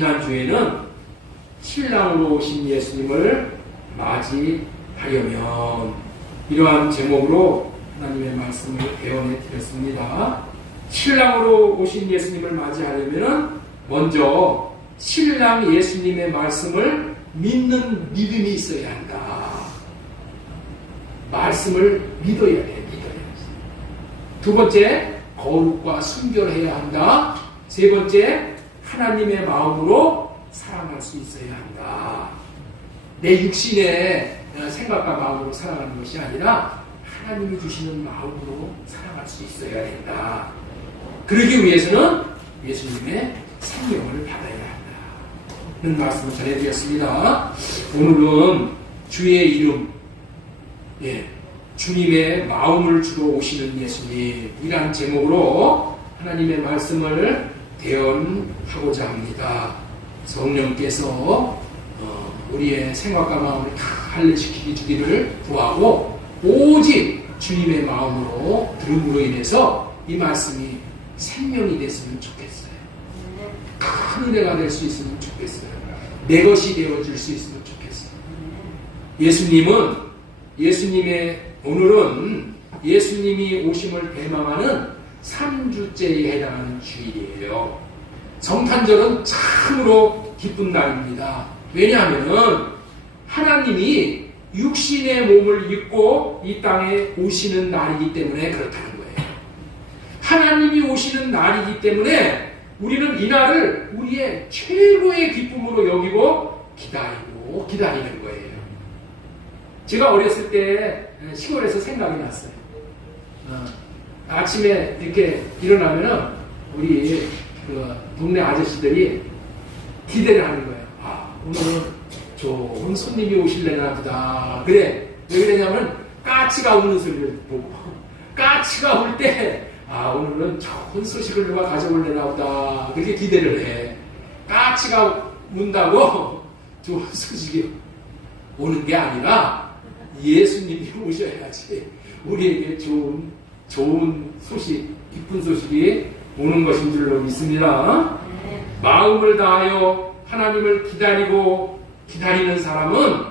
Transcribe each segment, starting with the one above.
지난주에는 신랑으로 오신 예수님을 맞이하려면 이러한 제목으로 하나님의 말씀을 배워내 드렸습니다. 신랑으로 오신 예수님을 맞이하려면 먼저 신랑 예수님의 말씀을 믿는 믿음이 있어야 한다. 말씀을 믿어야 돼. 두 번째, 거룩과 순결해야 한다. 세 번째, 하나님의 마음으로 사랑할 수 있어야 한다. 내 육신의 생각과 마음으로 사랑하는 것이 아니라 하나님이 주시는 마음으로 사랑할 수 있어야 된다. 그러기 위해서는 예수님의 생명을 받아야 한다는 말씀을 전해드렸습니다. 오늘은 주의 이름, 주님의 마음을 주러 오시는 예수님이란 제목으로 하나님의 말씀을 대언하고자 합니다. 성령께서 우리의 생각과 마음을 다 할례시키게 주기를 구하고 오직 주님의 마음으로 들음으로 인해서 이 말씀이 생명이 됐으면 좋겠어요. 큰 은혜가 될 수 있으면 좋겠어요. 내 것이 되어줄 수 있으면 좋겠어요. 오늘은 예수님이 오심을 대망하는 3주째에 해당하는 주일이에요. 성탄절은 참으로 기쁜 날입니다. 왜냐하면 하나님이 육신의 몸을 입고 이 땅에 오시는 날이기 때문에 그렇다는 거예요. 하나님이 오시는 날이기 때문에 우리는 이 날을 우리의 최고의 기쁨으로 여기고 기다리는 거예요. 제가 어렸을 때 시골에서 생각이 났어요. 아침에 이렇게 일어나면은 우리 그 동네 아저씨들이 기대를 하는 거예요. 오늘은 좋은 손님이 오실래나 보다. 그래. 왜 그러냐면 까치가 우는 소리를 보고 까치가 울 때 오늘은 좋은 소식을 누가 가져올래나 보다. 그렇게 기대를 해. 까치가 운다고 좋은 소식이 오는 게 아니라 예수님이 오셔야지 우리에게 좋은 소식, 기쁜 소식이 오는 것인 줄로 믿습니다. 마음을 다하여 하나님을 기다리는 사람은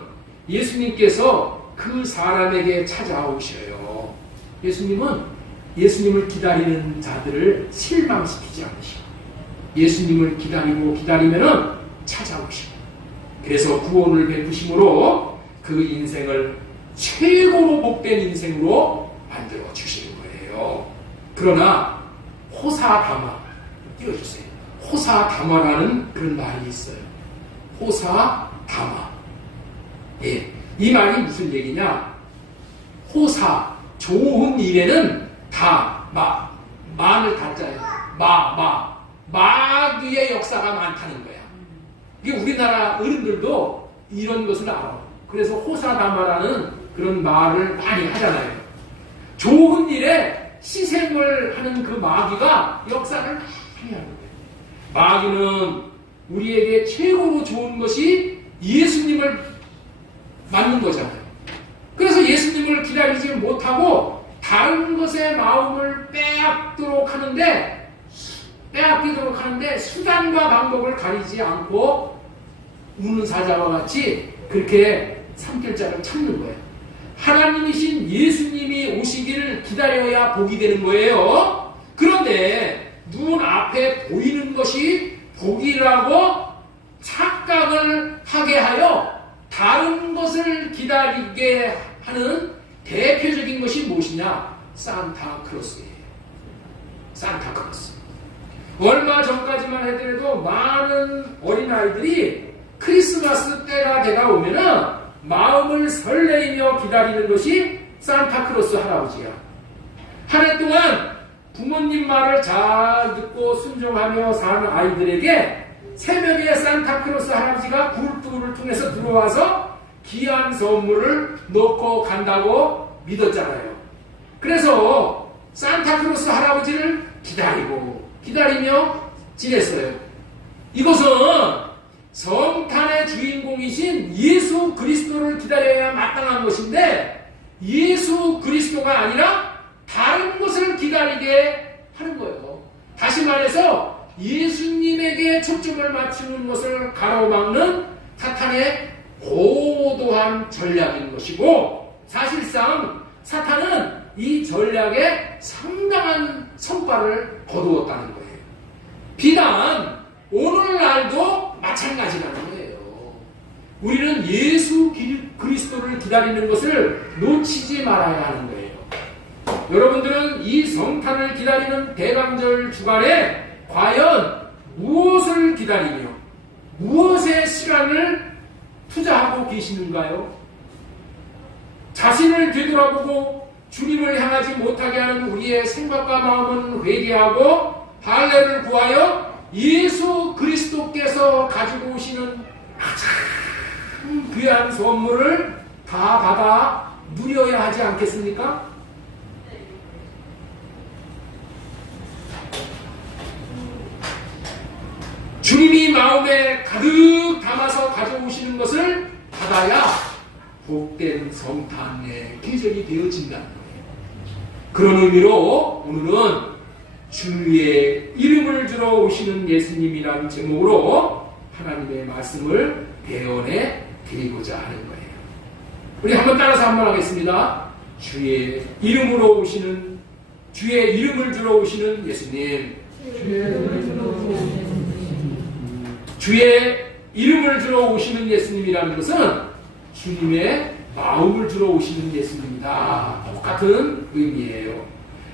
예수님께서 그 사람에게 찾아오셔요. 예수님은 예수님을 기다리는 자들을 실망시키지 않으시고 예수님을 기다리면은 찾아오시고 그래서 구원을 베푸심으로 그 인생을 최고로 복된 인생으로 만들어 주시는 거예요. 그러나 호사다마 띄워주세요. 호사다마라는 그런 말이 있어요. 호사다마. 이 말이 무슨 얘기냐? 호사, 좋은 일에는 마늘 다자예요. 마귀의 역사가 많다는 거야. 이게 우리나라 어른들도 이런 것을 알아. 그래서 호사다마라는 그런 말을 많이 하잖아요. 좋은 일에 희생을 하는 그 마귀가 역사를 많이 하는 거예요. 마귀는 우리에게 최고로 좋은 것이 예수님을 맞는 거잖아요. 그래서 예수님을 기다리지 못하고 다른 것에 마음을 빼앗기도록 하는데 수단과 방법을 가리지 않고 우는 사자와 같이 그렇게 삼킬자를 찾는 거예요. 하나님이신 예수님이 오시기를 기다려야 복이 되는 거예요. 그런데 눈 앞에 보이는 것이 복이라고 착각을 하게 하여 다른 것을 기다리게 하는 대표적인 것이 무엇이냐? 산타크로스예요. 산타크로스. 얼마 전까지만 해도 많은 어린아이들이 크리스마스 때가 되어오면은 마음을 설레이며 기다리는 것이 산타크로스 할아버지야. 한 해 동안 부모님 말을 잘 듣고 순종하며 사는 아이들에게 새벽에 산타크로스 할아버지가 굴뚝을 통해서 들어와서 귀한 선물을 놓고 간다고 믿었잖아요. 그래서 산타크로스 할아버지를 기다리며 지냈어요. 이것은 성탄의 주인공이신 예수 그리스도를 기다려야 마땅한 것인데 예수 그리스도가 아니라 다른 것을 기다리게 하는 거예요. 다시 말해서 예수님에게 초점을 맞추는 것을 가로막는 사탄의 고도한 전략인 것이고, 사실상 사탄은 이 전략에 상당한 성과를 거두었다는 거예요. 비단 오늘날도 마찬가지라는 거예요. 우리는 예수 그리스도를 기다리는 것을 놓치지 말아야 하는 거예요. 여러분들은 이 성탄을 기다리는 대강절 주간에 과연 무엇을 기다리며 무엇에 시간을 투자하고 계시는가요? 자신을 되돌아보고 주님을 향하지 못하게 하는 우리의 생각과 마음은 회개하고 할례를 구하여 예수 그리스도께서 가지고 오시는 가장 귀한 선물을 다 받아 누려야 하지 않겠습니까? 주님이 마음에 가득 담아서 가져오시는 것을 받아야 복된 성탄의 계절이 되어진다는 거예요. 그런 의미로 오늘은 주의 이름을 들어 오시는 예수님이라는 제목으로 하나님의 말씀을 대언해 드리고자 하는 거예요. 우리 한번 따라서 한번 하겠습니다. 주의 이름으로 오시는, 주의 이름을 들어 오시는 예수님. 주의 이름을 들어 오시는 예수님이라는 것은 주님의 마음을 들어 오시는 예수님이다. 똑같은 의미예요.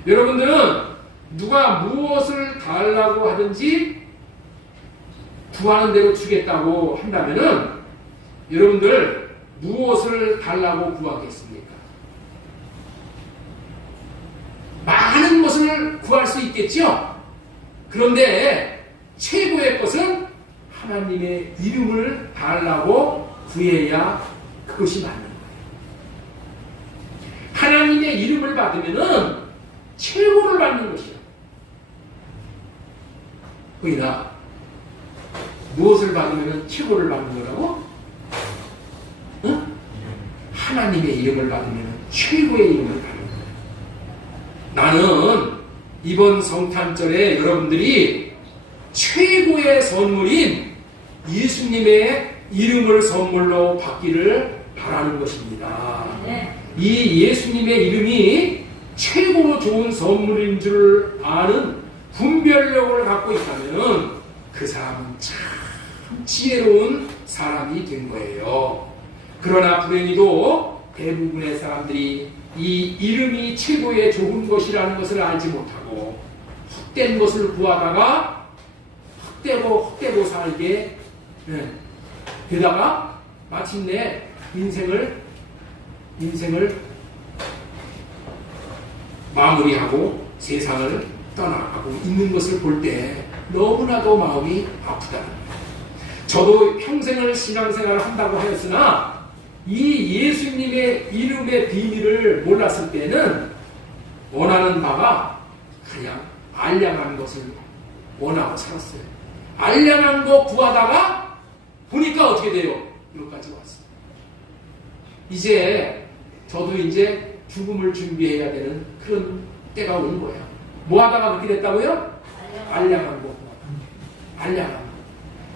여러분들은 누가 무엇을 달라고 하든지 구하는 대로 주겠다고 한다면은 여러분들 무엇을 달라고 구하겠습니까? 많은 것을 구할 수 있겠죠? 그런데 최고의 것은 하나님의 이름을 달라고 구해야 그것이 맞는 거예요. 하나님의 이름을 받으면은 최고를 받는 것이야. 그러나 무엇을 받으면 최고를 받는 거라고? 응? 하나님의 이름을 받으면 최고의 이름을 받는 거야. 나는 이번 성탄절에 여러분들이 최고의 선물인 예수님의 이름을 선물로 받기를 바라는 것입니다. 이 예수님의 이름이 최고로 좋은 선물인 줄 아는 분별력을 갖고 있다면 그 사람은 참 지혜로운 사람이 된 거예요. 그러나 불행히도 대부분의 사람들이 이 이름이 최고의 좋은 것이라는 것을 알지 못하고 헛된 것을 구하다가 헛되고 살게 되다가 마침내 인생을 마무리하고 세상을 떠나가고 있는 것을 볼 때 너무나도 마음이 아프다는 거예요. 저도 평생을 신앙생활을 한다고 하였으나 이 예수님의 이름의 비밀을 몰랐을 때는 원하는 바가 그냥 알량한 것을 원하고 살았어요. 알량한 거 구하다가 보니까 어떻게 돼요? 여기까지 왔어요. 저도 이제 죽음을 준비해야 되는 그런 때가 온 거예요. 뭐 하다가 그렇게 됐다고요? 알량한 거. 알량한 거.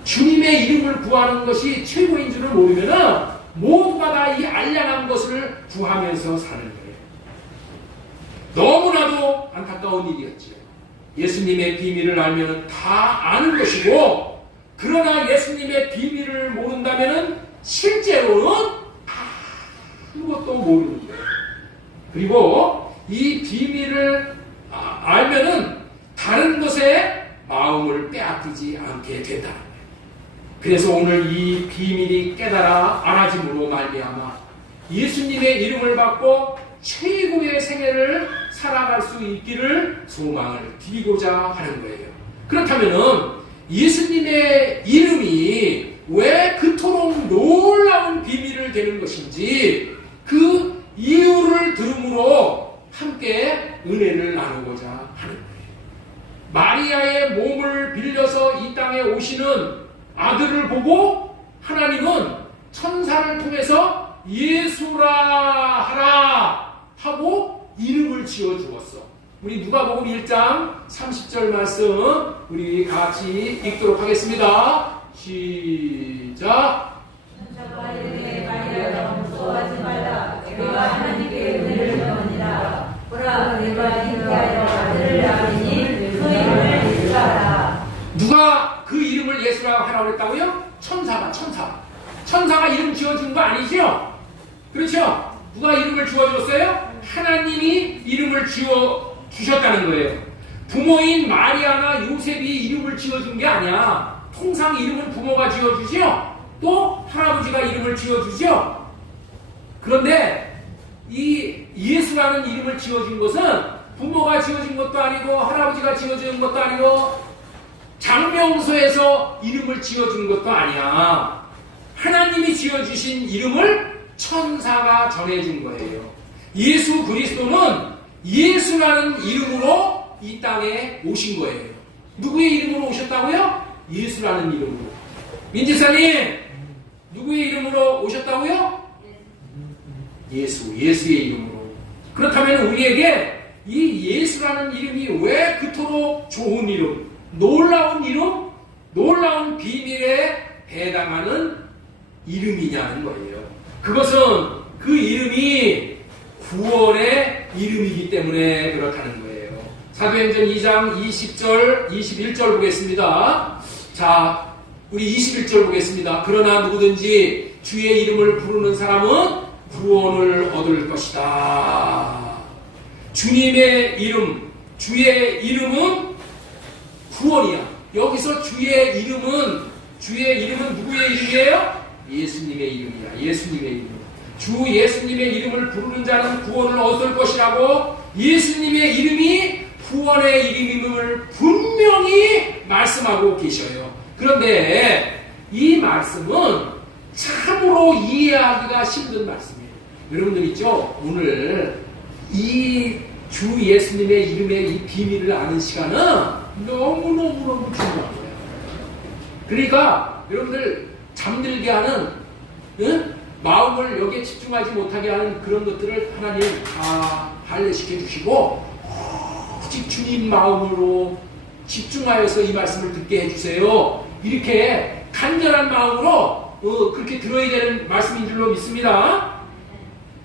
주님의 이름을 구하는 것이 최고인 줄을 모르면 모두가 다 이 알량한 것을 구하면서 사는 거예요. 너무나도 안타까운 일이었죠. 예수님의 비밀을 알면 다 아는 것이고, 그러나 예수님의 비밀을 모른다면 실제로는 아무것도 모르는 거예요. 그리고 이 비밀을 알면은 다른 것에 마음을 빼앗기지 않게 된다는 거예요. 그래서 오늘 이 비밀이 깨달아 알아짐으로 말미암아 예수님의 이름을 받고 최고의 생애를 살아갈 수 있기를 소망을 드리고자 하는 거예요. 그렇다면은 예수님의 이름이 왜 그토록 놀라운 비밀을 되는 것인지 그 이유를 들음으로 함께 은혜를 나누고자 하는 거예요. 마리아의 몸을 빌려서 이 땅에 오시는 아들을 보고 하나님은 천사를 통해서 예수라 하라 하고 이름을 지어 주었어. 우리 누가복음 1장 30절 말씀 우리 같이 읽도록 하겠습니다. 시작. 천사가 이르되 말이라 무서워하지 말라. 내가 하나님께 은혜를 구하니라. 보라, 내가 인자하여 아들을 낳으니 그 이름을 예수하라. 누가 그 이름을 예수라고 하라고 했다고요? 천사가 이름 지어준 거 아니죠? 그렇죠? 누가 이름을 지어줬어요? 하나님이 이름을 지어주셨다는 거예요. 부모인 마리아나 요셉이 이름을 지어준 게 아니야. 통상 이름은 부모가 지어주죠? 또 할아버지가 이름을 지어주죠? 그런데 이 예수라는 이름을 지어준 것은 부모가 지어준 것도 아니고 할아버지가 지어준 것도 아니고 장명소에서 이름을 지어준 것도 아니야. 하나님이 지어주신 이름을 천사가 전해준 거예요. 예수 그리스도는 예수라는 이름으로 이 땅에 오신 거예요. 누구의 이름으로 오셨다고요? 예수라는 이름으로. 민지사님, 누구의 이름으로 오셨다고요? 예수의 이름으로. 그렇다면 우리에게 이 예수라는 이름이 왜 그토록 좋은 이름, 놀라운 이름, 놀라운 비밀에 해당하는 이름이냐는 거예요. 그것은 그 이름이 구원의 이름이기 때문에 그렇다는 거예요. 사도행전 2장 20절, 21절 보겠습니다. 자, 우리 21절 보겠습니다. 그러나 누구든지 주의 이름을 부르는 사람은 구원을 얻을 것이다. 주님의 이름, 주의 이름은 구원이야. 여기서 주의 이름은 누구의 이름이에요? 예수님의 이름이야. 예수님의 이름. 주 예수님의 이름을 부르는 자는 구원을 얻을 것이라고 예수님의 이름이 구원의 이름임을 분명히 말씀하고 계셔요. 그런데 이 말씀은 참으로 이해하기가 힘든 말씀이에요. 여러분들 있죠? 오늘 이 주 예수님의 이름의 이 비밀을 아는 시간은 너무너무 중요한 거예요. 그러니까 여러분들 잠들게 하는 마음을 여기에 집중하지 못하게 하는 그런 것들을 하나님 다 할례시켜 주시고 오직 주님 마음으로 집중하여서 이 말씀을 듣게 해주세요. 이렇게 간절한 마음으로 그렇게 들어야 되는 말씀인 줄로 믿습니다.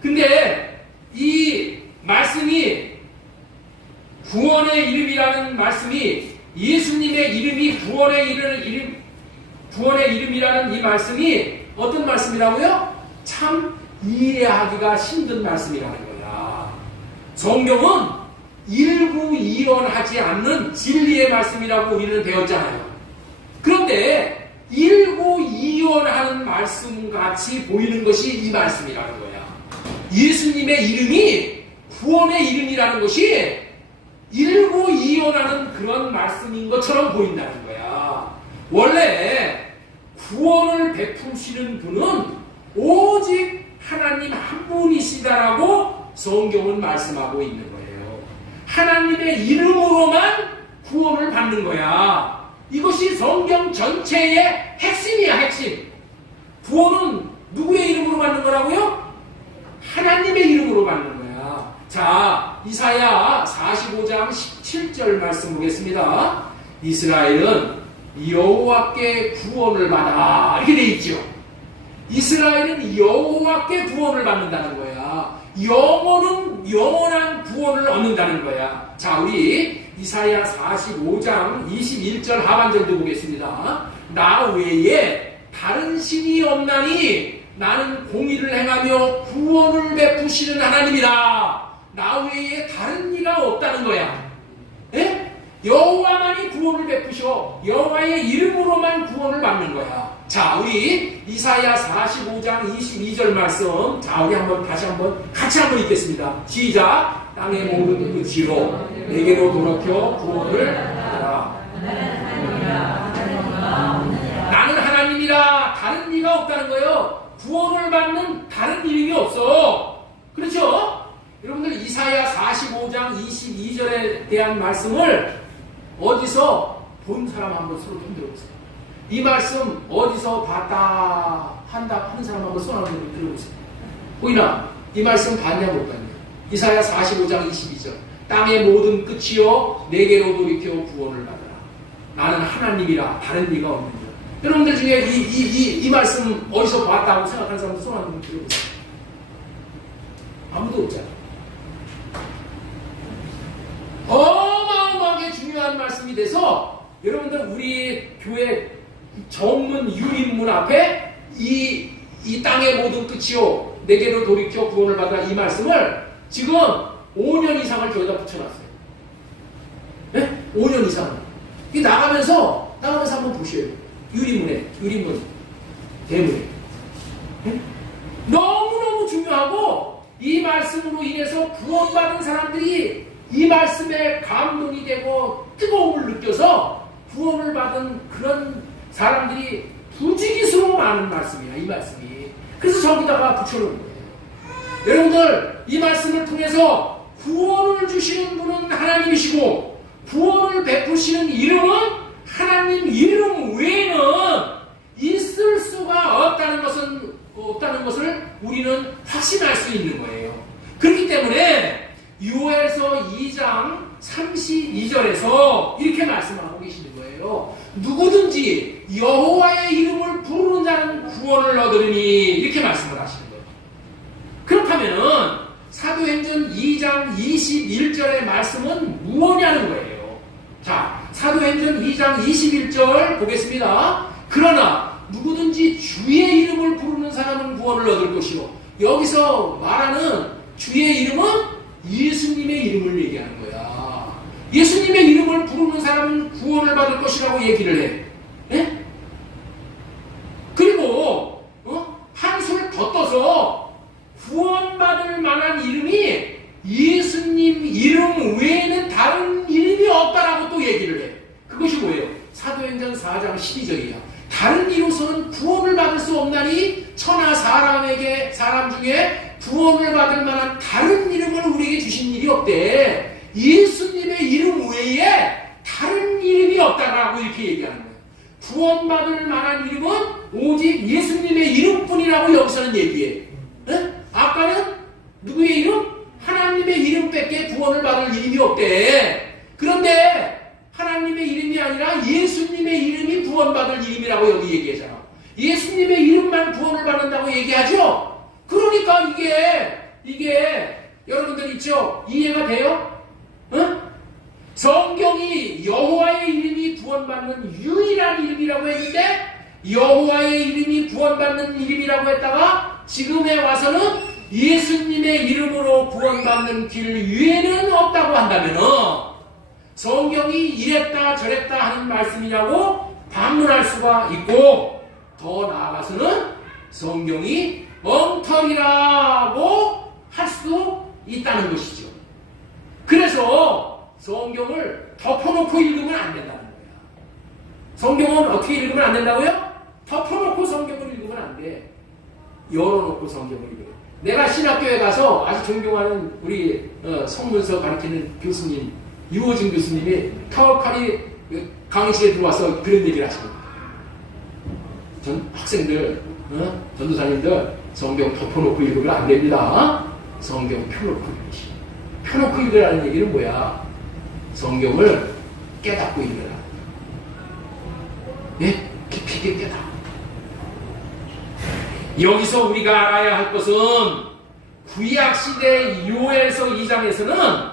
근데 이 말씀이 구원의 이름이라는 말씀이 예수님의 이름이 구원의 이름이라는 이 말씀이 어떤 말씀이라고요? 참 이해하기가 힘든 말씀이라는 거야. 성경은 일구이연하지 않는 진리의 말씀이라고 우리는 배웠잖아요. 그런데 일구이연하는 말씀같이 보이는 것이 이 말씀이라는 거야. 예수님의 이름이 구원의 이름이라는 것이 일구이연하는 그런 말씀인 것처럼 보인다는 거야. 원래 구원을 베푸시는 분은 오직 하나님 한 분이시다라고 성경은 말씀하고 있는 거예요. 하나님의 이름으로만 구원을 받는 거야. 이것이 성경 전체의 핵심이야, 핵심. 구원은 누구의 이름으로 받는 거라고요? 하나님의 이름으로 받는 거야. 자, 이사야 45장 17절 말씀 보겠습니다. 이스라엘은 여호와께 구원을 받아. 이렇게 돼 있죠. 이스라엘은 여호와께 구원을 받는다는 거야. 영원한 구원을 얻는다는 거야. 자, 우리 이사야 45장 21절 하반절도 보겠습니다. 나 외에 다른 신이 없나니 나는 공의를 행하며 구원을 베푸시는 하나님이라. 나 외에 다른 이가 없다는 거야. 예? 여호와만이 구원을 베푸셔. 여호와의 이름으로만 구원을 받는 거야. 자, 우리 이사야 45장 22절 말씀. 자, 우리 같이 한번 읽겠습니다. 시작. 땅의 모든 끝이로 내게로 돌아켜 구원을 하라. 나는 하나님이라. 다른 이가 없다는 거예요. 구원을 받는 다른 이름이 없어. 그렇죠? 여러분들 이사야 45장 22절에 대한 말씀을 어디서 본 사람 한번 손을 흔들어보세요. 이 말씀 어디서 봤다 하는 사람 한번 손 한번 들어보세요. 보이나? 이 말씀 봤냐 못 봤냐? 이사야 45장 22절. 땅의 모든 끝이요 내게로 돌이켜 구원을 받으라. 나는 하나님이라 다른 이가 없는 자. 여러분들 중에 이 말씀 어디서 봤다고 생각하는 사람도 손 한번 들어보세요. 아무도 없잖아. 어마어마하게 중요한 말씀이 돼서 여러분들 우리 교회 정문 유인문 앞에 이 땅의 모든 끝이요 내게로 돌이켜 구원을 받으라 이 말씀을 지금 5년 이상을 저기다 붙여놨어요. 네? 5년 이상을. 이 나가면서 한번 보셔요. 유리문, 대문에. 네? 너무너무 중요하고 이 말씀으로 인해서 구원받은 사람들이 이 말씀에 감동이 되고 뜨거움을 느껴서 구원을 받은 그런 사람들이 부지기수로 많은 말씀이야, 이 말씀이. 그래서 저기다가 붙여놓은 거예요. 여러분들, 이 말씀을 통해서 구원을 주시는 분은 하나님이시고, 구원을 베푸시는 이름은 하나님 이름 외에는 있을 수가 없다는 것을 우리는 확신할 수 있는 거예요. 그렇기 때문에, 요엘서 2장 32절에서 이렇게 말씀하고 계시는 거예요. 누구든지 여호와의 이름을 부르는 자는 구원을 얻으리니 이렇게 말씀을 하시는 거예요. 그렇다면 사도행전 2장 21절의 말씀은 무엇이냐는 거예요. 자, 사도행전 2장 21절 보겠습니다. 그러나 누구든지 주의 이름을 부르는 사람은 구원을 얻을 것이요. 여기서 말하는 주의 이름은 예수님의 이름을 얘기하는 거야. 예수님의 이름을 부르는 사람은 구원을 받을 것이라고 얘기를 해. 예? 그리고 한술 더 떠서 구원받을 만한 이름이 예수님 이름 외에는 다른 이름이 없다라고 또 얘기를 해. 그것이 뭐예요? 사도행전 4장 12절이야. 다른 이로서는 구원을 받을 수 없나니 천하 사람 중에 구원을 받을 만한 다른 이름을 우리에게 주신 일이 없대. 예수님의 이름 외에 다른 이름이 없다라고 이렇게 얘기하는 거예요. 구원받을 만한 이름은 오직 예수님의 이름뿐이라고 여기서는 얘기해. 네? 아까는 누구의 이름? 하나님의 이름밖에 구원을 받을 이름이 없대. 그런데 하나님의 이름이 아니라 예수님의 이름이 구원받을 이름이라고 여기 얘기하잖아. 예수님의 이름만 구원을 받는다고 얘기하죠? 그러니까 이게 여러분들 있죠? 이해가 돼요? 응? 성경이 여호와의 이름이 구원받는 유일한 이름이라고 했는데 여호와의 이름이 구원받는 이름이라고 했다가 지금에 와서는 예수님의 이름으로 구원받는 길 위에는 없다고 한다면 성경이 이랬다 저랬다 하는 말씀이냐고 반문할 수가 있고 더 나아가서는 성경이 엉터리라고 할 수 있다는 것이죠. 그래서 성경을 덮어놓고 읽으면 안 된다는 거야. 성경은 어떻게 읽으면 안 된다고요? 덮어놓고 성경을 읽으면 안 돼. 열어놓고 성경을 읽어요. 내가 신학교에 가서 아주 존경하는 우리 성문서 가르치는 교수님 유호진 교수님이 타워칼이 강의실에 들어와서 그런 얘기를 하시거든요. 전 학생들, 전도사님들 성경 덮어놓고 읽으면 안 됩니다. 성경 펴놓고 읽기. 펴놓고 읽으라는 얘기는 뭐야? 성경을 깨닫고 읽으라. 예? 깊이 있게 깨닫고. 여기서 우리가 알아야 할 것은 구약시대 요엘서 2장에서는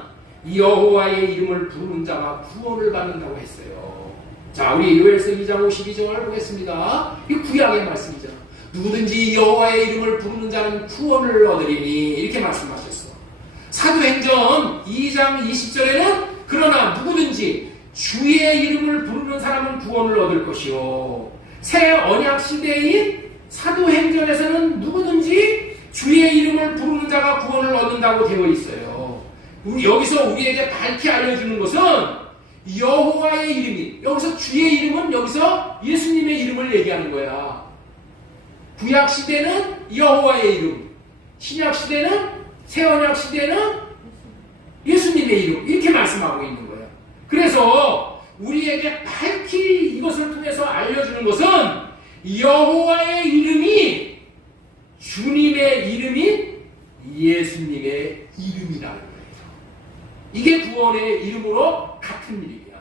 여호와의 이름을 부르는 자가 구원을 받는다고 했어요. 자, 우리 요엘서 2장 52절 보겠습니다. 이 구약의 말씀이죠. 누구든지 여호와의 이름을 부르는 자는 구원을 얻으리니 이렇게 말씀하셨어. 사도행전 2장 20절에는 그러나 누구든지 주의 이름을 부르는 사람은 구원을 얻을 것이요. 새 언약 시대인 사도행전에서는 누구든지 주의 이름을 부르는 자가 구원을 얻는다고 되어 있어요. 여기서 우리에게 밝히 알려주는 것은 여호와의 이름이, 여기서 주의 이름은 여기서 예수님의 이름을 얘기하는 거야. 구약 시대는 여호와의 이름, 신약 시대는 새 언약 시대는 예수님의 이름, 이렇게 말씀하고 있는 거예요. 그래서 우리에게 밝히 이것을 통해서 알려주는 것은 여호와의 이름이 주님의 이름인 예수님의 이름이라는 거예요. 이게 구원의 이름으로 같은 일이야.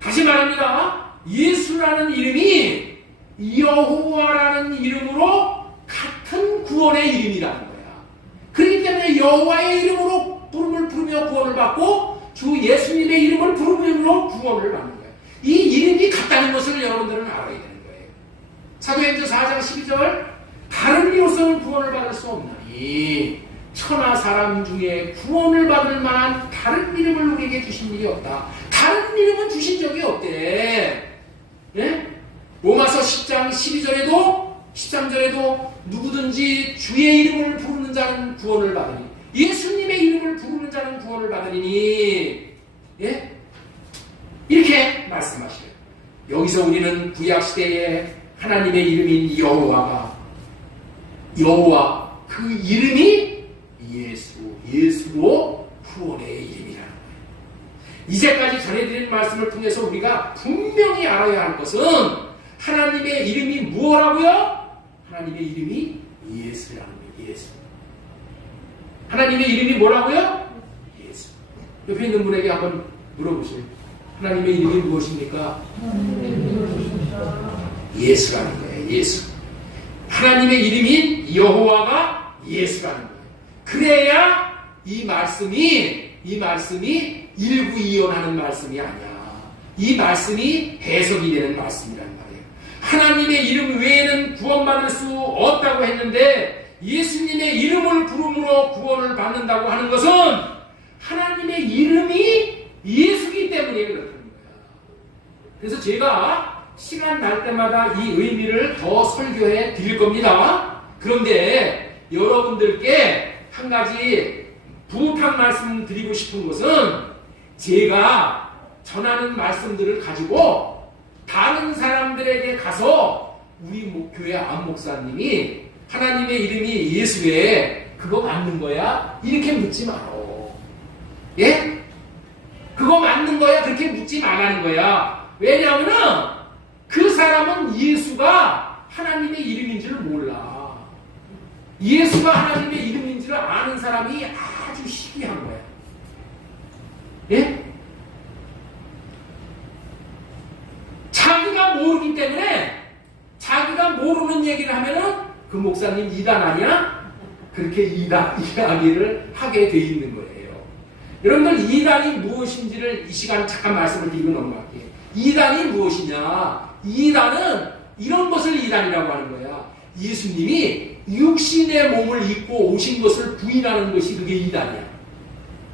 다시 말합니다. 예수라는 이름이 여호와라는 이름으로 같은 구원의 이름이라는 거야. 그렇기 때문에 여호와의 이름으로 부름을 부르며 구원을 받고 주 예수님의 이름을 부르므로 구원을 받는 거야. 이 이름이 같다는 것을 여러분들은 알아야 되는 거예요. 사도행전 4장 12절 다른 이로서는 구원을 받을 수 없나니 천하 사람 중에 구원을 받을 만한 다른 이름을 우리에게 주신 일이 없다. 다른 이름은 주신 적이 없대. 예? 로마서 10장 12절에도 13절에도 누구든지 주의 이름을 부르는 자는 구원을 받으니 예수님의 이름을 부르는 자는 구원을 받으리니 예? 이렇게 말씀하시래요. 여기서 우리는 구약시대에 하나님의 이름인 여호와 그 이름이 예수로 구원의 이름이라는 거예요. 이제까지 전해드린 말씀을 통해서 우리가 분명히 알아야 할 것은 하나님의 이름이 무엇라고요? 하나님의 이름이 예수라는 거예요. 예수. 하나님의 이름이 뭐라고요? 예수. 옆에 있는 분에게 한번 물어보세요. 하나님의 이름이 무엇입니까? 예수라는 거예요. 예수. 하나님의 이름인 여호와가 예수라는 거예요. 그래야 이 말씀이 일구이연하는 말씀이 아니야. 이 말씀이 해석이 되는 말씀이란 말이에요. 하나님의 이름 외에는 구원받을 수 없다고 했는데 예수님의 이름을 부름으로 구원을 받는다고 하는 것은 하나님의 이름이 예수이기 때문에 그렇다는 거야. 그래서 제가 시간 날 때마다 이 의미를 더 설교해 드릴 겁니다. 그런데 여러분들께 한 가지 부탁 말씀 드리고 싶은 것은 제가 전하는 말씀들을 가지고 다른 사람들에게 가서 우리 교회 안 목사님이 하나님의 이름이 예수에 그거 맞는 거야? 이렇게 묻지 말어. 예? 그거 맞는 거야? 그렇게 묻지 말라는 거야. 왜냐하면은 그 사람은 예수가 하나님의 이름인 줄 몰라. 예수가 하나님의 이름인 줄 아는 사람이 아주 희귀한 거야. 예? 자기가 모르기 때문에 자기가 모르는 얘기를 하면은 그 목사님 이단 아니야? 그렇게 이야기를 하게 돼 있는 거예요. 여러분들 이단이 무엇인지를 이 시간 잠깐 말씀을 드리고 넘어갈게요. 이단이 무엇이냐? 이단은 이런 것을 이단이라고 하는 거야. 예수님이 육신의 몸을 입고 오신 것을 부인하는 것이 그게 이단이야.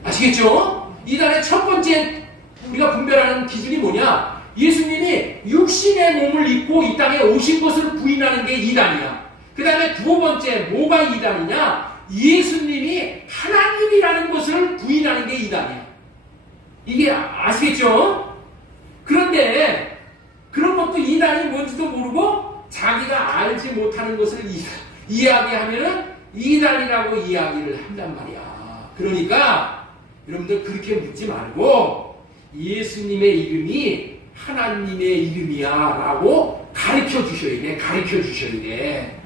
아시겠죠? 이단의 첫 번째 우리가 분별하는 기준이 뭐냐? 예수님이 육신의 몸을 입고 이 땅에 오신 것을 부인하는 게 이단이야. 그 다음에 두 번째 뭐가 이단이냐? 예수님이 하나님이라는 것을 부인하는 게 이단이야. 이게 아시겠죠? 그런데 그런 것도 이단이 뭔지도 모르고 자기가 알지 못하는 것을 이야기하면은 이단이라고 이야기를 한단 말이야. 그러니까 여러분들 그렇게 묻지 말고 예수님의 이름이 하나님의 이름이야 라고 가르쳐 주셔야 돼. 가르쳐 주셔야 돼.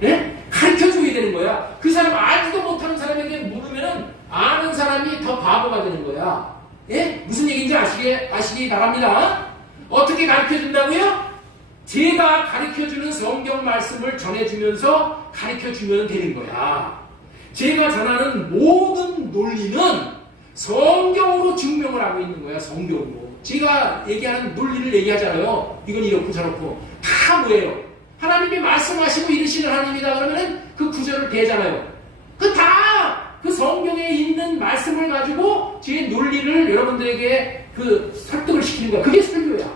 네? 가르쳐 줘야 되는 거야. 그 사람 알지도 못하는 사람에게 물으면은 아는 사람이 더 바보가 되는 거야. 예? 무슨 얘기인지 아시기 바랍니다. 어떻게 가르쳐 준다고요? 제가 가르쳐 주는 성경 말씀을 전해주면서 가르쳐 주면 되는 거야. 제가 전하는 모든 논리는 성경으로 증명을 하고 있는 거야. 성경으로. 제가 얘기하는 논리를 얘기하잖아요. 이건 이렇고 저렇고. 다 뭐예요? 하나님이 말씀하시고 이르시는 하나님이다 그러면은 그 구절을 대잖아요. 그 성경에 있는 말씀을 가지고 제 논리를 여러분들에게 설득을 시키는 거야. 그게 설교야.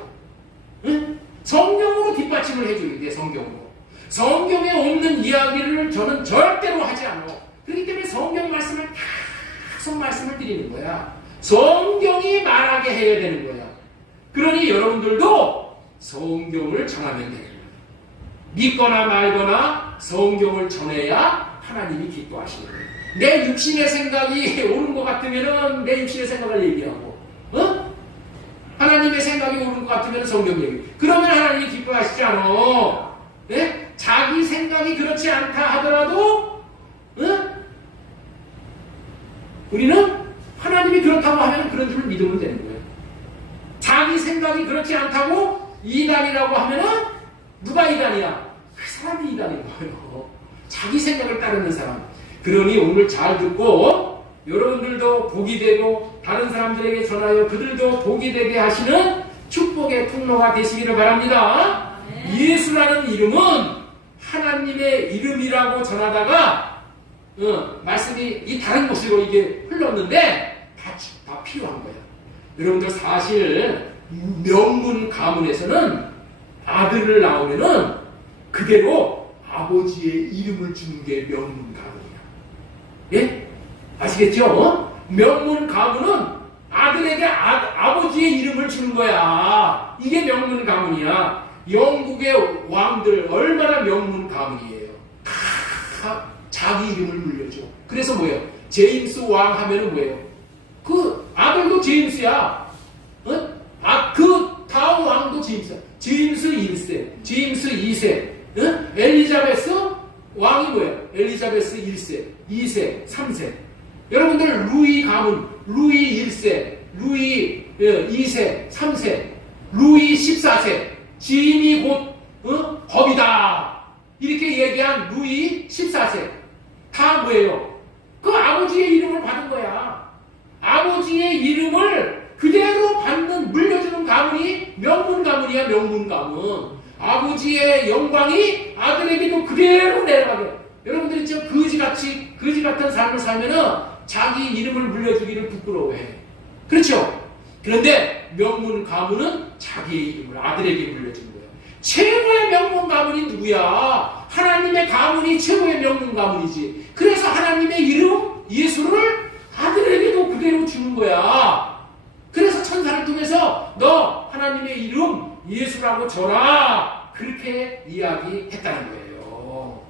응? 성경으로 뒷받침을 해줘야 돼. 성경으로. 성경에 없는 이야기를 저는 절대로 하지 않아. 그렇기 때문에 성경 말씀을 계속 말씀을 드리는 거야. 성경이 말하게 해야 되는 거야. 그러니 여러분들도 성경을 전하면 되는 거야. 믿거나 말거나 성경을 전해야 하나님이 기뻐하시는 거예요. 내 육신의 생각이 옳은 것 같으면 내 육신의 생각을 얘기하고 하나님의 생각이 옳은 것 같으면 성경 얘기. 그러면 하나님이 기뻐하시지 않아. 네? 자기 생각이 그렇지 않다 하더라도 우리는 하나님이 그렇다고 하면 그런 줄 믿으면 되는 거예요. 자기 생각이 그렇지 않다고 이단이라고 하면은 누가 이단이야? 그 사람이 이단인 거예요. 자기 생각을 따르는 사람. 그러니 오늘 잘 듣고 여러분들도 복이 되고 다른 사람들에게 전하여 그들도 복이 되게 하시는 축복의 통로가 되시기를 바랍니다. 예수라는 이름은 하나님의 이름이라고 전하다가 말씀이 이 다른 곳으로 이게 흘렀는데 다 필요한 거예요. 여러분들 사실 명문 가문에서는 아들을 낳으면은 그대로 아버지의 이름을 주는 게 명문 가문이야. 예? 아시겠죠? 명문 가문은 아들에게 아버지의 이름을 주는 거야. 이게 명문 가문이야. 영국의 왕들 얼마나 명문 가문이에요. 다 자기 이름을 물려줘. 그래서 뭐예요? 제임스 왕 하면은 뭐예요? 그 아들도 제임스야. 그 다음 왕도 제임스야. 제임스 1세, 제임스 2세, 엘리자베스 왕이 뭐예요? 엘리자베스 1세, 2세, 3세. 여러분들 루이 가문, 루이 1세, 루이 2세, 3세, 루이 14세. 지임이 곧 법이다. 이렇게 얘기한 루이 14세. 다 뭐예요? 그 아버지의 이름을 받은 거야. 아버지의 이름을 그대로 받는, 물려주는 가문이 명문 가문이야, 명문 가문. 아버지의 영광이 아들에게도 그대로 내려가게. 여러분들이 저 거지 같은 삶을 살면은 자기 이름을 물려주기를 부끄러워해. 그렇죠? 그런데 명문 가문은 자기의 이름을 아들에게 물려주는 거예요. 최고의 명문 가문이 누구야? 하나님의 가문이 최고의 명문 가문이지. 그래서 하나님의 이름, 예수를 아들에게도 그대로 주는 거야. 그래서 천사를 통해서 너 하나님의 이름 예수라고 줘라. 그렇게 이야기했다는 거예요.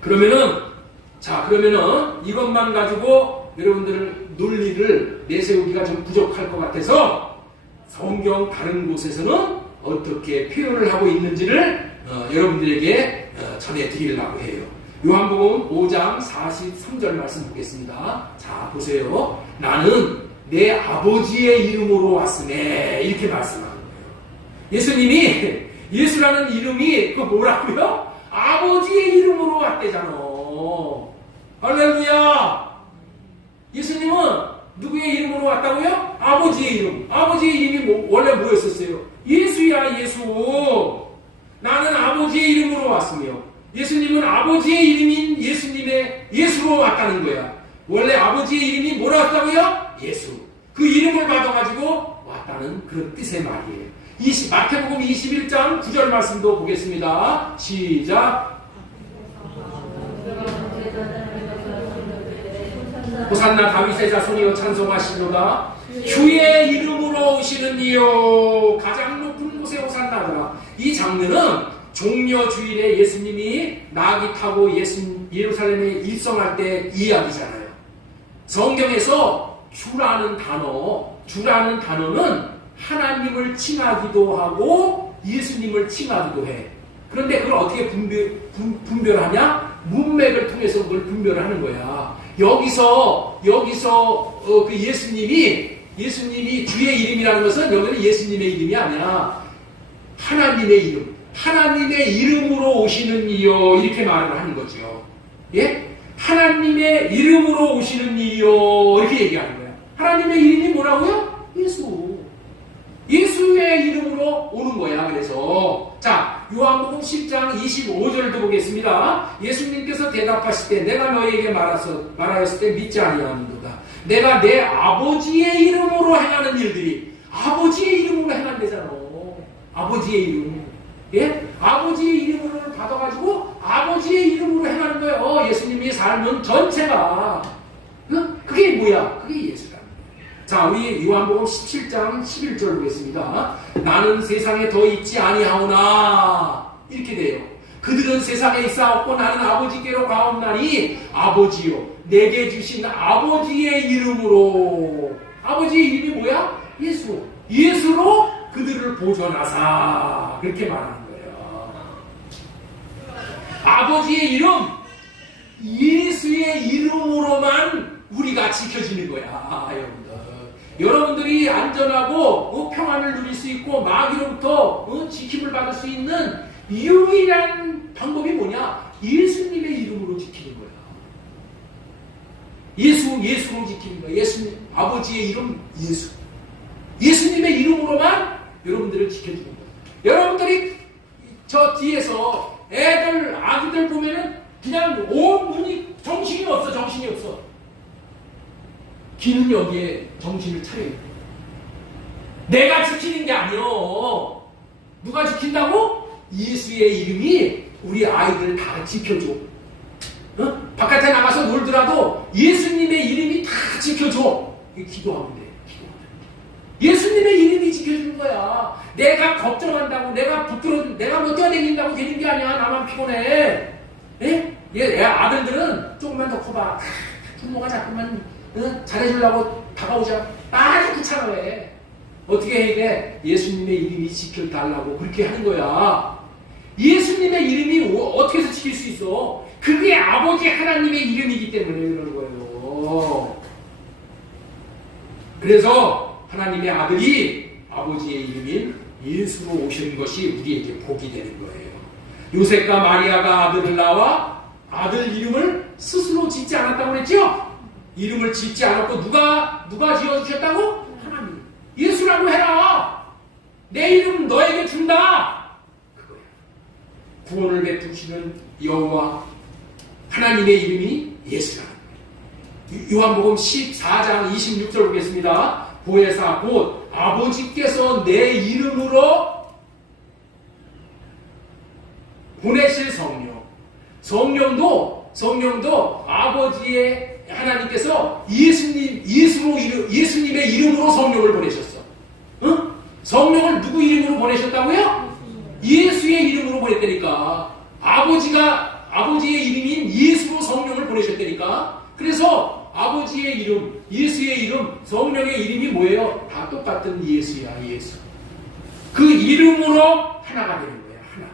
그러면은 이것만 가지고 여러분들 논리를 내세우기가 좀 부족할 것 같아서 성경 다른 곳에서는 어떻게 표현을 하고 있는지를 여러분들에게 전해드리려고 해요. 요한복음 5장 43절 말씀 보겠습니다. 자, 보세요. 나는 내 아버지의 이름으로 왔으네. 이렇게 말씀하는 거예요. 예수라는 이름이 그 뭐라고요? 아버지의 이름으로 왔대잖아. 할렐루야! 예수님은 누구의 이름으로 왔다고요? 아버지의 이름. 아버지의 이름이 원래 뭐였었어요? 예수야, 예수. 나는 아버지의 이름으로 왔으며 예수님은 아버지의 이름인 예수님의 예수로 왔다는 거야. 원래 아버지의 이름이 뭐라 왔다고요? 예수. 그 이름을 받아가지고 왔다는 그런 뜻의 말이에요. 마태복음 21장 9절 말씀도 보겠습니다. 시작. 호산나 다윗의 자손이여 찬송하시도다. 주의 이름으로 오시는 이요 가장 높은 곳에 호산나더라. 이 장면은 종려 주일에 예수님이 나귀 타고 예루살렘에 입성할 때 이야기잖아요. 성경에서 주라는 단어는 하나님을 칭하기도 하고 예수님을 칭하기도 해. 그런데 그걸 어떻게 분별하냐? 문맥을 통해서 그걸 분별을 하는 거야. 여기서 그 예수님이 주의 이름이라는 것은 여기는 예수님의 이름이 아니야. 하나님의 이름. 하나님의 이름으로 오시는 이요. 이렇게 말을 하는 거죠. 예? 하나님의 이름으로 오시는 이요. 이렇게 얘기하는 거야. 하나님의 이름이 뭐라고요? 예수. 예수의 이름으로 오는 거야. 그래서 자, 요한복음 10장 25절도 보겠습니다. 예수님께서 대답하실 때 내가 너에게 말하였을 때 믿지 아니하는도다. 내가 내 아버지의 이름으로 행하는 일들이 아버지의 이름으로 행한대잖아. 아버지의 이름. 예? 아버지의 이름으로 받아가지고 아버지의 이름으로 행하는 거예요. 예수님의 삶은 전체가. 그게 뭐야? 그게 예수다. 자, 우리 요한복음 17장 11절 보겠습니다. 나는 세상에 더 있지 아니하오나. 이렇게 돼요. 그들은 세상에 있사옵고 나는 아버지께로 가옵나니 아버지요 내게 주신 아버지의 이름으로. 아버지의 이름이 뭐야? 예수. 예수로 그들을 보존하사. 그렇게 말하는 거예요. 아버지의 이름, 예수의 이름으로만 우리가 지켜지는 거야, 여러분들. 여러분들이 안전하고 평안을 누릴 수 있고 마귀로부터 지킴을 받을 수 있는 유일한 방법이 뭐냐? 예수님의 이름으로 지키는 거야. 예수로 지키는 거야. 예수님, 아버지의 이름 예수. 예수님의 이름으로만 여러분들을 지켜주는 거야. 여러분들이 저 뒤에서 아기들 보면은 그냥 온 눈이 정신이 없어. 귀는 여기에 정신을 차려야 돼. 내가 지키는 게 아니여. 누가 지킨다고? 예수의 이름이 우리 아이들 다 지켜줘. 바깥에 나가서 놀더라도 예수님의 이름이 다 지켜줘. 기도하면 돼. 예수님의 이름이 지켜주는 거야. 내가 걱정한다고, 내가 뭐 뛰어다닌다고 되는 게 아니야. 나만 피곤해. 아들들은 조금만 더 커봐. 부모가 자꾸만 잘해주려고 다가오자. 아주 귀찮아해. 어떻게 해야 돼? 예수님의 이름이 지켜달라고 그렇게 하는 거야. 예수님의 이름이 어떻게 해서 지킬 수 있어? 그게 아버지 하나님의 이름이기 때문에 그러는 거예요. 그래서 하나님의 아들이 아버지의 이름인 예수로 오시는 것이 우리에게 복이 되는 거예요. 요셉과 마리아가 아들을 낳아 아들 이름을 스스로 짓지 않았다고 그랬죠? 이름을 짓지 않았고 누가 지어주셨다고? 하나님. 예수라고 해라. 내 이름 너에게 준다. 그거야. 구원을 베푸시는 여호와 하나님의 이름이 예수라는 거예요. 요한복음 14장 26절 보겠습니다. 보혜사 곧 아버지께서 내 이름으로 보내실 성령도 아버지의 하나님께서 예수님의 이름으로 성령을 보내셨어. 응? 성령을 누구 이름으로 보내셨다고요? 예수의 이름으로 보냈다니까. 아버지의 이름인 예수로 성령을 보내셨다니까. 그래서 아버지의 이름, 예수의 이름, 성령의 이름이 뭐예요? 다 똑같은 예수야, 예수. 그 이름으로 하나가 되는 거야, 하나.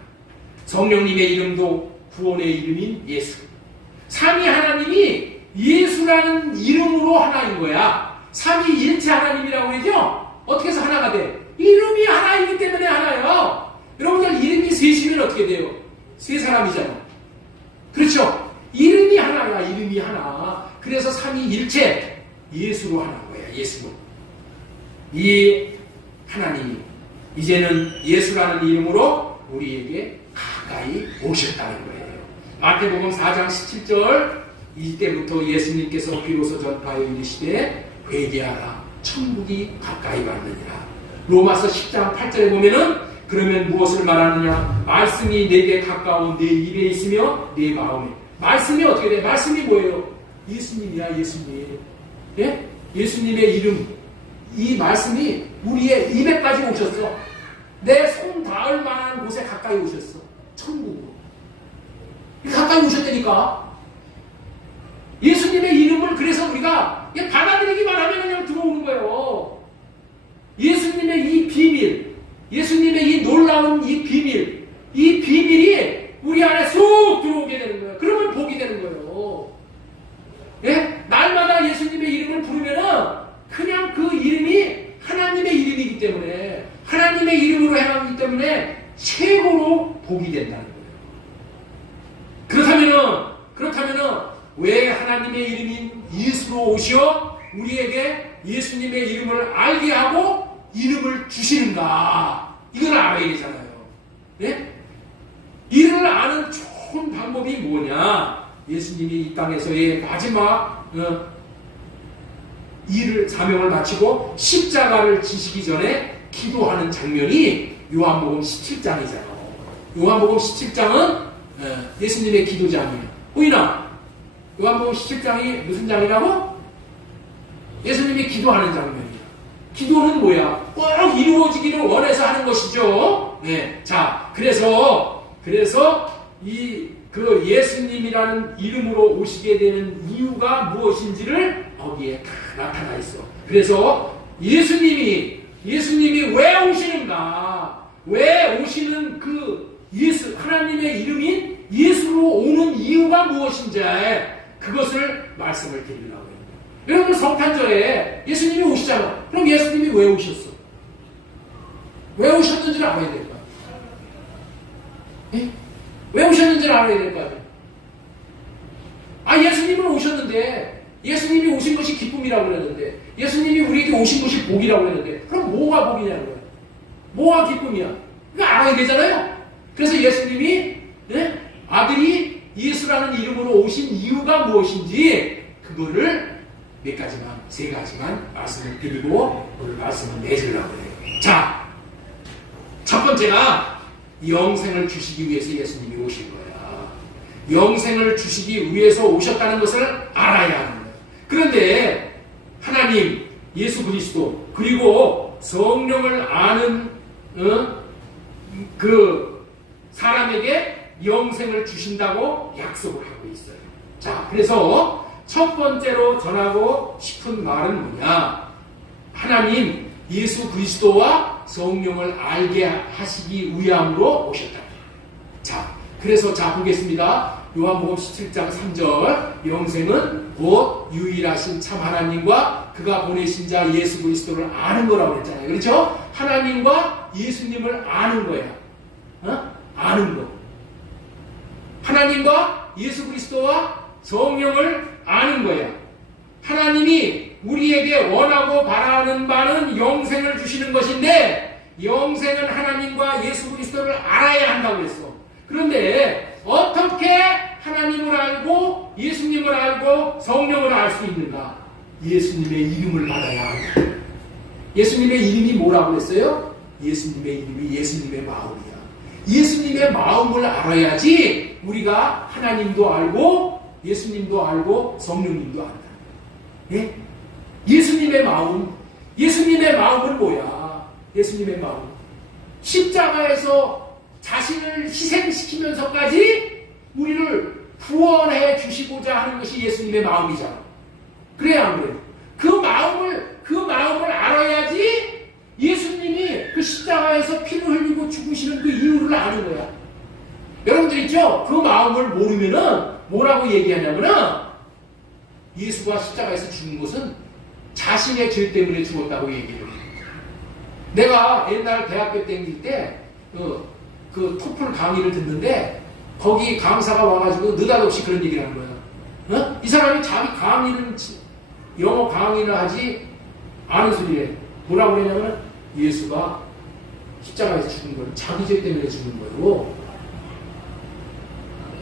성령님의 이름도 구원의 이름인 예수. 삼위 하나님이 예수라는 이름으로 하나인 거야. 삼위일체 하나님이라고 그러죠? 어떻게 해서 하나가 돼? 이름이 하나이기 때문에 하나예요. 여러분들 이름이 셋이면 어떻게 돼요? 세 사람이잖아. 그렇죠? 이름이 하나야, 이름이 하나. 그래서 삼위일체 예수로 하나인 거야, 예수로. 이 하나님이 이제는 예수라는 이름으로 우리에게 가까이 오셨다는 거예요. 마태복음 4장 17절 이때부터 예수님께서 비로소 전파하여 이르시되 회개하라 천국이 가까이 왔느니라. 로마서 10장 8절에 보면은 그러면 무엇을 말하느냐? 말씀이 내게 가까운 내 입에 있으며 내 마음에. 말씀이 어떻게 돼? 말씀이 뭐예요? 예수님이야, 예수님. 예? 예수님의 이름. 이 말씀이 우리의 입에까지 오셨어. 내 손 닿을 만한 곳에 가까이 오셨어. 천국으로. 가까이 오셨다니까. 예수님의 이름을 그래서 우리가 받아들이기만 하면 그냥 들어오는 거예요. 예수님의 이 비밀, 예수님의 이 놀라운 이 비밀이 우리 안에 쏙 들어오게 되는 거예요. 그러면 복이 되는 거예요. 예? 날마다 예수님의 이름을 부르면은 그냥 그 이름이 하나님의 이름이기 때문에, 하나님의 이름으로 행하기 때문에 최고로 복이 된다는 거예요. 그렇다면은 왜 하나님의 이름인 예수로 오시어 우리에게 예수님의 이름을 알게 하고 이름을 주시는가? 이걸 알아야 되잖아요. 예? 이를 아는 좋은 방법이 뭐냐? 예수님이 이 땅에서의 마지막 사명을 마치고 십자가를 지시기 전에 기도하는 장면이 요한복음 17장이잖아요. 요한복음 17장은 예수님의 기도장이에요. 보이나? 요한복음 17장이 무슨 장이라고? 예수님이 기도하는 장면이야. 기도는 뭐야? 꼭 이루어지기를 원해서 하는 것이죠. 네. 자, 그래서 그 예수님이라는 이름으로 오시게 되는 이유가 무엇인지를 거기에 다 나타나 있어. 그래서 예수님이 왜 오시는가? 왜 오시는 그 하나님의 이름인 예수로 오는 이유가 무엇인지 그것을 말씀을 드리려고 해요. 여러분 성탄절에 예수님이 오시잖아. 그럼 예수님이 왜 오셨어? 왜 오셨는지를 알아야 될 거야. 예? 왜 오셨는지를 알아야 될 거 아니야. 예수님은 오셨는데, 예수님이 오신 것이 기쁨이라고 그랬는데, 예수님이 우리에게 오신 것이 복이라고 그랬는데, 그럼 뭐가 복이냐는 거야. 뭐가 기쁨이야. 이거 알아야 되잖아요. 그래서 예수님이 아들이 예수라는 이름으로 오신 이유가 무엇인지 그거를 몇 가지만, 세 가지만 말씀을 드리고 오늘 말씀을 맺으려고 해요. 자, 첫 번째가 영생을 주시기 위해서 예수님이 오신 거야. 영생을 주시기 위해서 오셨다는 것을 알아야 하는 거예요. 그런데 하나님, 예수 그리스도, 그리고 성령을 아는 그 사람에게 영생을 주신다고 약속을 하고 있어요. 자, 그래서 첫 번째로 전하고 싶은 말은 뭐냐? 하나님, 예수 그리스도와 성령을 알게 하시기 위함으로 오셨다. 자, 그래서 보겠습니다. 요한복음 17장 3절, 영생은 곧 유일하신 참 하나님과 그가 보내신 자 예수 그리스도를 아는 거라고 했잖아요. 그렇죠? 하나님과 예수님을 아는 거야. 아는 거. 하나님과 예수 그리스도와 성령을 아는 거야. 하나님이 우리에게 원하고 바라는 바는 영생을 주시는 것인데, 영생은 하나님과 예수 그리스도를 알아야 한다고 했어. 그런데 어떻게 하나님을 알고 예수님을 알고 성령을 알 수 있는가? 예수님의 이름을 받아야 한다. 예수님의 이름이 뭐라고 했어요? 예수님의 이름이 예수님의 마음이야. 예수님의 마음을 알아야지 우리가 하나님도 알고 예수님도 알고 성령님도 안다. 예? 예수님의 마음. 예수님의 마음은 뭐야? 예수님의 마음. 십자가에서 자신을 희생시키면서까지 우리를 구원해 주시고자 하는 것이 예수님의 마음이잖아. 그래야 안 그래요? 그 마음을 알아야지 예수님이 그 십자가에서 피를 흘리고 죽으시는 그 이유를 아는 거야. 여러분들 있죠? 그 마음을 모르면은 뭐라고 얘기하냐면은 예수가 십자가에서 죽은 것은 자신의 죄 때문에 죽었다고 얘기해요. 내가 옛날 대학교 다닐 때 그 토플 강의를 듣는데 거기 강사가 와가지고 느닷없이 그런 얘기를 하는 거야. 이 사람이 자기 강의는 영어 강의를 하지 않은 소리래. 뭐라고 그러냐면 예수가 십자가에서 죽은 건 자기 죄 때문에 죽은 거예요.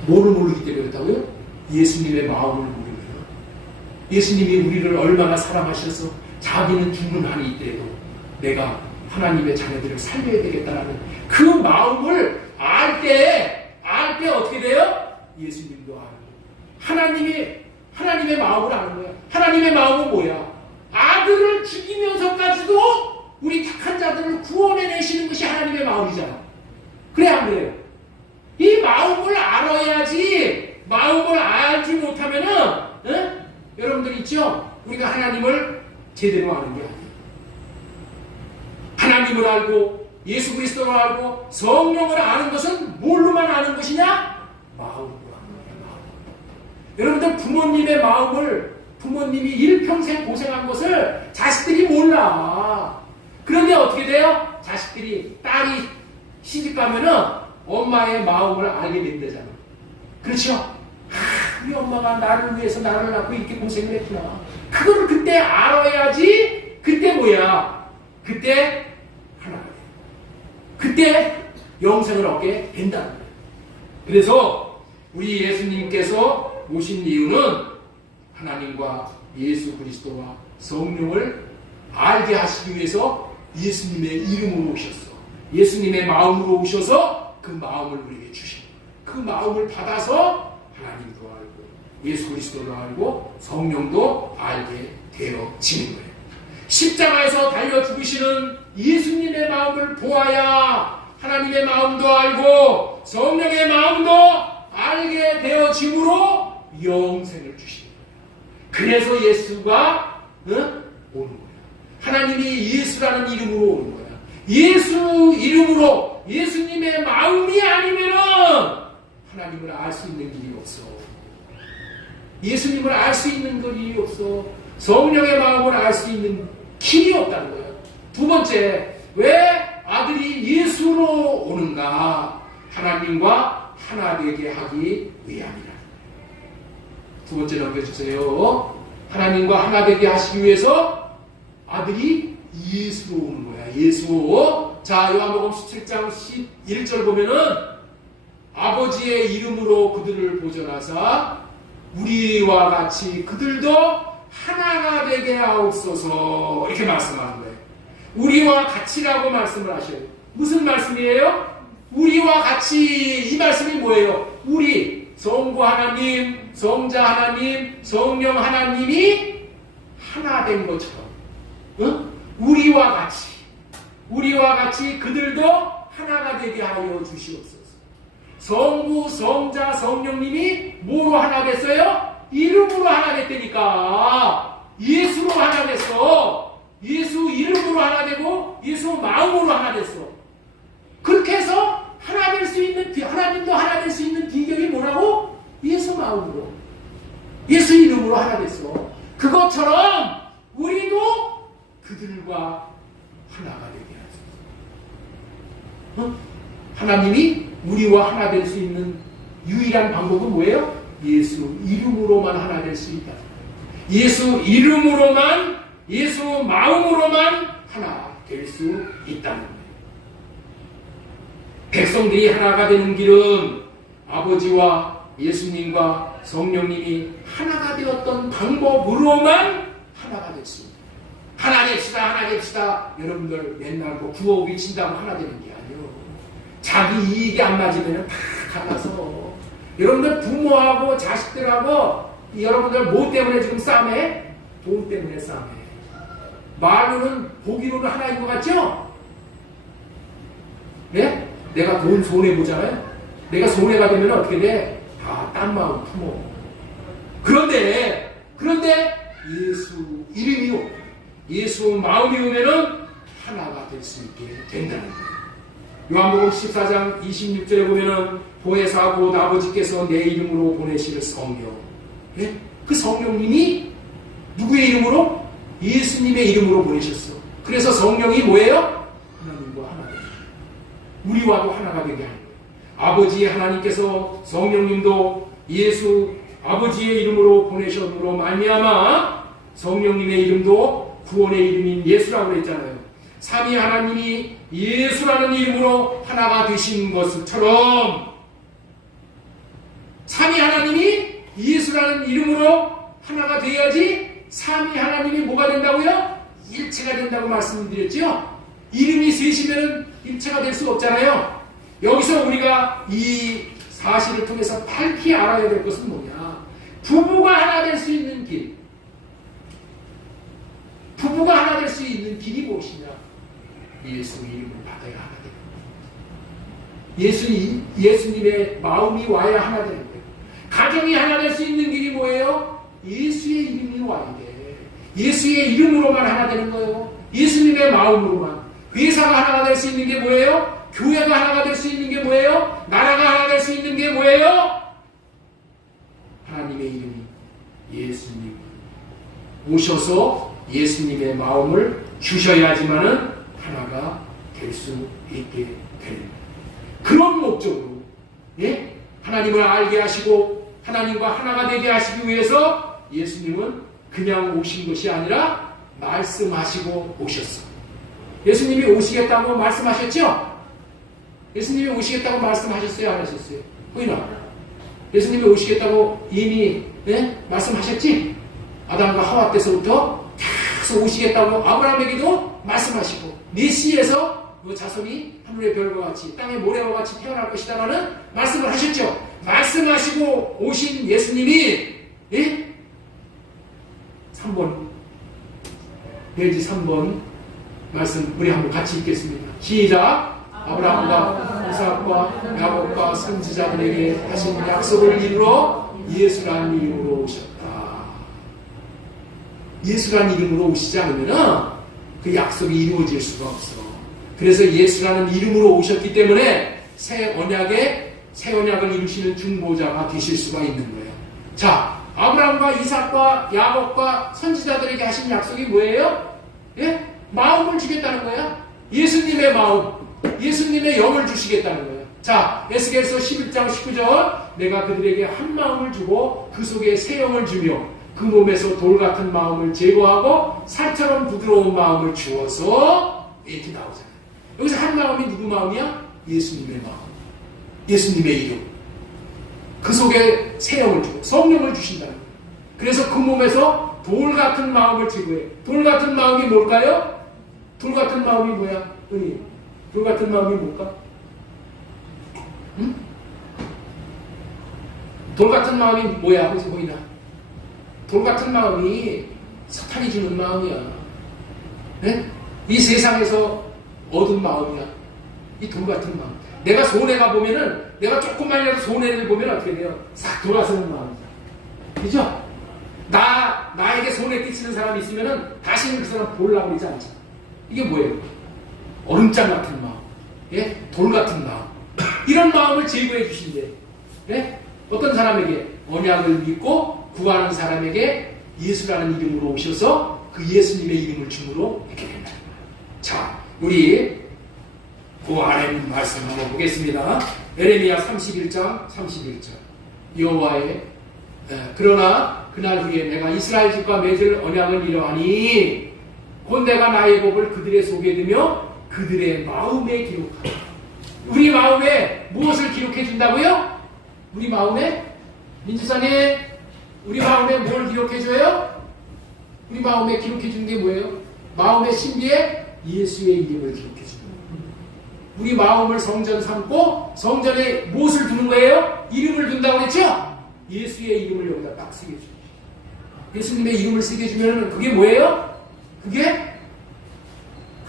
뭐를 모르기 때문에 그렇다고요? 예수님의 마음을 모르는 거예요. 예수님이 우리를 얼마나 사랑하셔서 자기는 죽은 한이 있더라도 내가 하나님의 자녀들을 살려야 되겠다라는 그 마음을 알 때 어떻게 돼요? 예수님도 아는 거예요. 하나님의 마음을 아는 거야. 하나님의 마음은 뭐야? 아들을 죽이면서까지도 우리 착한 자들을 구원해내시는 것이 하나님의 마음이잖아. 그래 안 그래요? 이 마음을 알아야지. 마음을 알지 못하면은 여러분들 있죠? 우리가 하나님을 제대로 아는 게 아니에요. 하나님을 알고 예수 그리스도를 알고 성령을 아는 것은 뭘로만 아는 것이냐? 마음으로 아는 거야. 마음. 여러분들 부모님의 마음을 부모님이 일평생 고생한 것을 자식들이 몰라. 그런데 어떻게 돼요? 자식들이 딸이 시집가면은 엄마의 마음을 알게 된다잖아. 그렇죠? 우리 엄마가 나를 위해서 나를 낳고 이렇게 고생을 했구나. 그거를 그때 알아야지. 그때 뭐야? 그때 하나가 돼. 그때 영생을 얻게 된다는 거예요. 그래서 우리 예수님께서 오신 이유는 하나님과 예수 그리스도와 성령을 알게 하시기 위해서 예수님의 이름으로 오셨어. 예수님의 마음으로 오셔서 그 마음을 우리에게 주신 거예요. 그 마음을 받아서 하나님도 알고 예수 그리스도도 알고 성령도 알게 되어지는 거예요. 십자가에서 달려 죽으시는 예수님의 마음을 보아야 하나님의 마음도 알고 성령의 마음도 알게 되어짐으로 영생을 주시는 거예요. 그래서 예수가 오는 거예요. 하나님이 예수라는 이름으로 오는 거야. 예수 이름으로 예수님의 마음이 아니면은 하나님을 알 수 있는 길이 없어. 예수님을 알 수 있는 길이 없어. 성령의 마음을 알 수 있는 길이 없다는 거예요. 두 번째, 왜 아들이 예수로 오는가? 하나님과 하나 되게 하기 위함이라. 두 번째 넘겨주세요. 하나님과 하나 되게 하시기 위해서 아들이 예수로 오는 거야. 예수. 자, 요한복음 17장 11절 보면은 아버지의 이름으로 그들을 보존하사 우리와 같이 그들도 하나가 되게 하옵소서, 이렇게 말씀하는 거예요. 우리와 같이라고 말씀을 하셔요. 무슨 말씀이에요? 우리와 같이. 이 말씀이 뭐예요? 우리, 성부 하나님, 성자 하나님, 성령 하나님이 하나 된 것처럼, 응? 우리와 같이 그들도 하나가 되게 하여 주시옵소서. 성부, 성자, 성령님이 뭐로 하나 됐어요? 이름으로 하나 됐다니까. 예수로 하나 됐어. 예수 이름으로 하나 되고 예수 마음으로 하나 됐어. 그렇게 해서 하나 될 수 있는, 하나님도 하나 될 수 있는 비결이 뭐라고? 예수 마음으로, 예수 이름으로 하나 됐어. 그것처럼 우리도 그들과 하나가 되게 하소서. 하나님이 우리와 하나 될 수 있는 유일한 방법은 뭐예요? 예수 이름으로만 하나 될 수 있다. 예수 이름으로만, 예수 마음으로만 하나 될 수 있다는 거예요. 백성들이 하나가 되는 길은 아버지와 예수님과 성령님이 하나가 되었던 방법으로만 하나가 될 수 있다. 하나 됩시다. 여러분들 맨날 뭐 구호 외친다고 하나 되는 게 아니에요. 자기 이익이 안 맞으면 다 갈라서. 여러분들 부모하고 자식들하고 여러분들 뭐 때문에 지금 싸움해? 돈 때문에 싸움해. 말로는 보기로는 하나인 것 같죠? 네? 내가 돈 손해보잖아요? 내가 손해가 되면 어떻게 돼? 다 딴 마음 품어. 그런데 예수 이름이 오고 예수 마음이 오면은 하나가 될 수 있게 된다는 거예요. 요한복음 14장 26절에 보면은 보혜사 곧 아버지께서 내 이름으로 보내실 성령. 네? 그 성령님이 누구의 이름으로? 예수님의 이름으로 보내셨어. 그래서 성령이 뭐예요? 하나님과 하나 되는 거예요. 우리와도 하나가 되게 하는 거예요. 아버지의 하나님께서 성령님도 예수 아버지의 이름으로 보내셨으므로 말미암아 성령님의 이름도 구원의 이름인 예수라고 했잖아요. 삼위 하나님이 예수라는 이름으로 하나가 되신 것처럼 삼위 하나님이 예수라는 이름으로 하나가 돼야지 삼위 하나님이 뭐가 된다고요? 일체가 된다고 말씀드렸죠? 이름이 셋이면 일체가 될 수 없잖아요. 여기서 우리가 이 사실을 통해서 밝히 알아야 될 것은 뭐냐? 부부가 하나 될 수 있는 길. 부부가 하나 될 수 있는 길이 무엇이냐? 예수 이름을 받아야 하나 되는 거예요. 예수님의 마음이 와야 하나 되는 거예요. 가정이 하나 될 수 있는 길이 뭐예요? 예수의 이름이 와야 돼. 예수의 이름으로만 하나 되는 거예요. 예수님의 마음으로만. 회사가 하나가 될 수 있는 게 뭐예요? 교회가 하나가 될 수 있는 게 뭐예요? 나라가 하나 될 수 있는 게 뭐예요? 하나님의 이름이 예수님 오셔서 예수님의 마음을 주셔야지만은 하나가 될 수 있게 되는 그런 목적으로, 예? 하나님을 알게 하시고 하나님과 하나가 되게 하시기 위해서 예수님은 그냥 오신 것이 아니라 말씀하시고 오셨어. 예수님이 오시겠다고 말씀하셨죠? 예수님이 오시겠다고 말씀하셨어요? 안 하셨어요? 보이나? 예수님이 오시겠다고 이미, 예? 말씀하셨지? 아담과 하와 때서부터 계속 오시겠다고 아브라함에게도 말씀하시고 메시에서 그 자손이 하늘의 별과 같이 땅의 모래와 같이 태어날 것이다라는 말씀을 하셨죠. 말씀하시고 오신 예수님이, 예? 3번 페이지 3번 말씀 우리 한번 같이 읽겠습니다. 시작. 아브라함과 이삭과 야곱과 선지자들에게 하신 약속을 이루러 예수라는 이름으로 오셨다. 예수라는 이름으로 오시지 않으면 그 약속이 이루어질 수가 없어. 그래서 예수라는 이름으로 오셨기 때문에 새 언약을 이루시는 중보자가 되실 수가 있는 거예요. 자, 아브라함과 이삭과 야곱과 선지자들에게 하신 약속이 뭐예요? 예? 마음을 주겠다는 거야. 예수님의 마음, 예수님의 영을 주시겠다는 거예요. 자, 에스겔서 11장 19절 내가 그들에게 한 마음을 주고 그 속에 새 영을 주며 그 몸에서 돌 같은 마음을 제거하고 살처럼 부드러운 마음을 주어서 이렇게 나오잖아요. 여기서 한 마음이 누구 마음이야? 예수님의 마음, 예수님의 이름. 그 속에 새 영을 주고 성령을 주신다는 거예요. 그래서 그 몸에서 돌 같은 마음을 제거해. 돌 같은 마음이 뭘까요? 돌 같은 마음이 뭐야? 은희, 돌 같은 마음이 뭘까? 응? 돌 같은 마음이 뭐야? 어디서 보이나? 돌 같은 마음이 사탄이 주는 마음이야. 네? 이 세상에서 얻은 마음이야. 이 돌 같은 마음. 내가 손해가 보면은, 내가 조금만이라도 손해를 보면 어떻게 돼요? 싹 돌아서는 마음이야. 그죠? 나에게 손해 끼치는 사람이 있으면은 다시는 그 사람 보려고 그러지 않잖아. 이게 뭐예요? 얼음장 같은 마음. 예? 돌 같은 마음. 이런 마음을 제거해 주신대. 예? 어떤 사람에게? 언약을 믿고 구하는 사람에게 예수라는 이름으로 오셔서 그 예수님의 이름을 주므로 이렇게 된다. 자, 우리 그 안에 있는 말씀 한번 보겠습니다. 에레미야 31장 31절. 여호와의 그러나 그날 후에 내가 이스라엘 집과 맺을 언약을 이러하니 곧 내가 나의 법을 그들의 속에 두며 그들의 마음에 기록하라. 우리 마음에 무엇을 기록해 준다고요? 우리 마음에? 민주사님, 우리 마음에 뭘 기록해 줘요? 우리 마음에 기록해 주는 게 뭐예요? 마음의 신비에 예수의 이름을 기록해 주는 거예요. 우리 마음을 성전 삼고 성전에 무엇을 두는 거예요? 이름을 둔다고 그랬죠? 예수의 이름을 여기다 딱 쓰게 줘요. 예수님의 이름을 쓰게 주면 그게 뭐예요?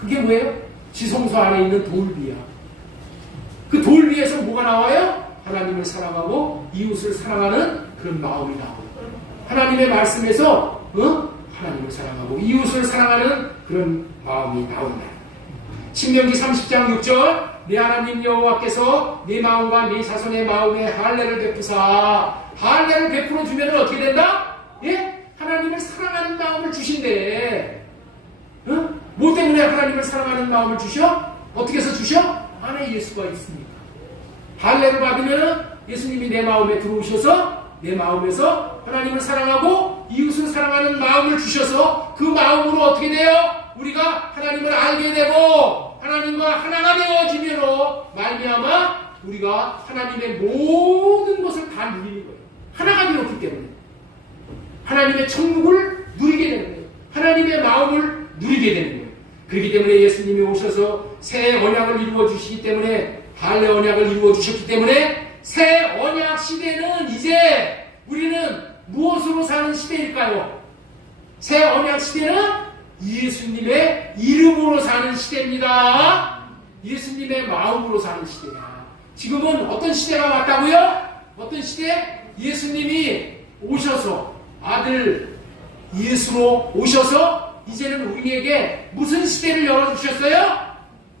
그게 뭐예요? 지성소 안에 있는 돌비야. 그 돌비에서 뭐가 나와요? 하나님을 사랑하고 이웃을 사랑하는 그런 마음이 나와요. 하나님의 말씀에서 하나님을 사랑하고 이웃을 사랑하는 그런 마음이 나온다. 신명기 30장 6절 내 하나님 여호와께서 내 마음과 내 자손의 마음에 할례를 베푸사. 할례를 베풀어 주면 어떻게 된다? 예? 하나님을 사랑하는 마음을 주신대. 뭐 때문에 하나님을 사랑하는 마음을 주셔? 어떻게 해서 주셔? 안에 예수가 있으니까. 할례를 받으면 예수님이 내 마음에 들어오셔서 내 마음에서 하나님을 사랑하고 이웃을 사랑하는 마음을 주셔서 그 마음으로 어떻게 돼요? 우리가 하나님을 알게 되고 하나님과 하나가 되어지므로 말미암아 우리가 하나님의 모든 것을 다 누리는 거예요. 하나가 되었기 때문에 하나님의 천국을 누리게 되는 거예요. 하나님의 마음을 누리게 되는 거예요. 그렇기 때문에 예수님이 오셔서 새 언약을 이루어 주시기 때문에 할례 언약을 이루어 주셨기 때문에 새 언약 시대는 이제 우리는 무엇으로 사는 시대일까요? 새 언약 시대는 예수님의 이름으로 사는 시대입니다. 예수님의 마음으로 사는 시대야. 지금은 어떤 시대가 왔다고요? 어떤 시대? 예수님이 오셔서 아들 예수로 오셔서 이제는 우리에게 무슨 시대를 열어주셨어요?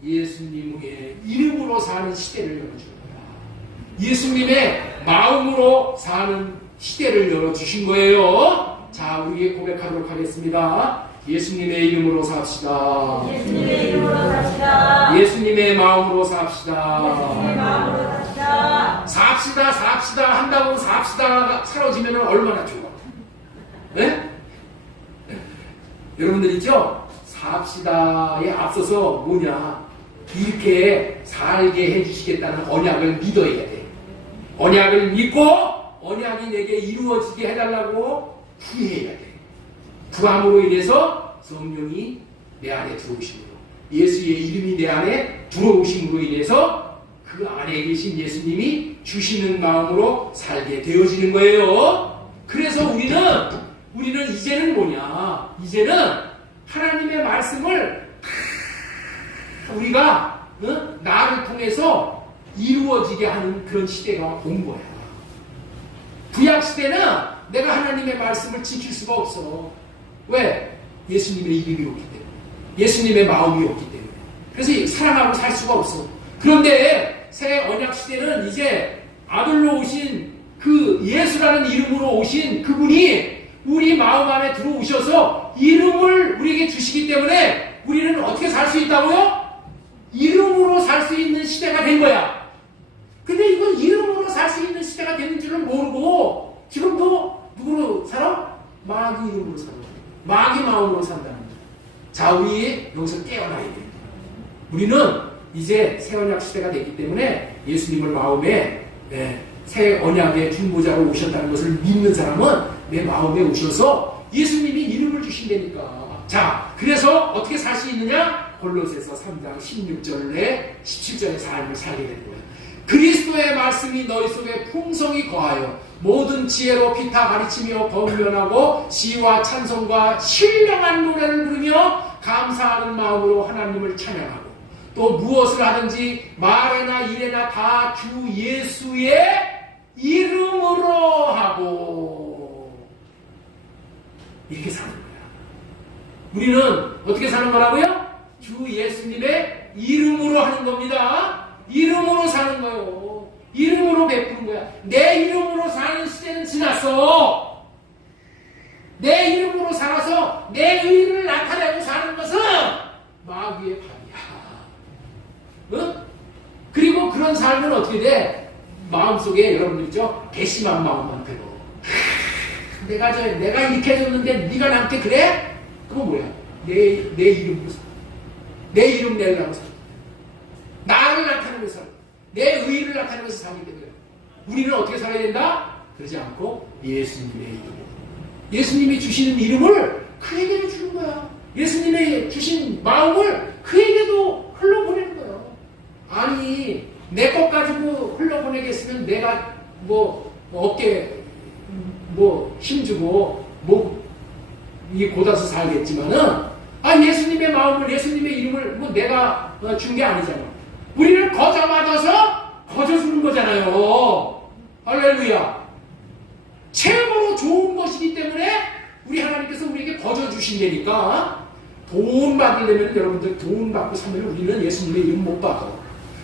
예수님의 이름으로 사는 시대를 열어주는 거야. 예수님의 마음으로 사는 시대를 열어주신 거예요. 자, 우리 고백하도록 하겠습니다. 예수님의 이름으로 삽시다. 예수님의 이름으로 삽시다. 예수님의 마음으로 삽시다. 예수님의 마음으로 삽시다. 삽시다 한다고 삽시다가 사라지면 얼마나 좋아. 네? 여러분들 있죠? 삽시다에 앞서서 뭐냐? 이렇게 살게 해주시겠다는 언약을 믿어야 돼. 언약을 믿고 언약이 내게 이루어지게 해달라고 구해야 돼. 구함으로 인해서 성령이 내 안에 들어오심으로 예수의 이름이 내 안에 들어오심으로 인해서 그 안에 계신 예수님이 주시는 마음으로 살게 되어지는 거예요. 그래서 우리는 이제는 뭐냐? 이제는 하나님의 말씀을 우리가 나를 통해서 이루어지게 하는 그런 시대가 온 거야. 구약 시대는 내가 하나님의 말씀을 지킬 수가 없어. 왜? 예수님의 이름이 없기 때문에. 예수님의 마음이 없기 때문에. 그래서 사랑하고 살 수가 없어. 그런데 새 언약 시대는 이제 아들로 오신 그 예수라는 이름으로 오신 그분이 우리 마음 안에 들어오셔서 이름을 우리에게 주시기 때문에 우리는 어떻게 살 수 있다고요? 이름으로 살 수 있는 시대가 된 거야. 근데 이건 이름으로 살 수 있는 시대가 되는 줄은 모르고 지금도 누구로 살아? 마귀 이름으로 살아. 마귀 마음으로 산다는 거야. 자, 우리 여기서 깨어나야 돼. 우리는 이제 새 언약 시대가 됐기 때문에 예수님을 마음에 새 언약의 중보자로 오셨다는 것을 믿는 사람은 내 마음에 오셔서 예수님이 이름을 주신다니까. 자, 그래서 어떻게 살 수 있느냐? 골로새서 3장 16절에 17절의 삶을 살게 되는 거예요. 그리스도의 말씀이 너희 속에 풍성히 거하여 모든 지혜로 피타 가르치며 권면하고 시와 찬송과 신령한 노래를 부르며 감사하는 마음으로 하나님을 찬양하고 또 무엇을 하든지 말에나 일에나 다 주 예수의 이름으로 하고 이렇게 사는 거야. 우리는 어떻게 사는 거라고요? 주 예수님의 이름으로 하는 겁니다. 이름으로 사는 거예요. 이름으로 베푸는 거야. 내 이름으로 사는 시대는 지났어. 내 이름으로 살아서 내 의를 나타내고 사는 것은 마귀의 밥이야. 응? 그리고 그런 삶은 어떻게 돼? 마음속에 여러분들 있죠? 배심한 마음만 들어. 내가 이렇게 해줬는데 네가 나한테 그래? 그건 뭐야? 내 이름으로 살아. 내 이름 내려고 살아. 나를 나타내면서 살아. 내 의를 나타내면서 살기 때문에 우리는 어떻게 살아야 된다? 그러지 않고 예수님의 이름으로. 예수님이 주시는 이름을 그에게도 주는 거야. 예수님의 주신 마음을 그에게도 흘러보내는 거예요. 아니 내 것 가지고 흘러보내겠으면 내가 어깨 힘주고 이 고다서 살겠지만은 예수님의 마음을 예수님의 이름을 내가 준 게 아니잖아. 우리는 거저 맞아서 거저 주는 거잖아요. 할렐루야. 최고로 좋은 것이기 때문에 우리 하나님께서 우리에게 거저 주신다니까. 돈 받으려면 여러분들 돈 받고 사면 우리는 예수님의 이름 못 받아.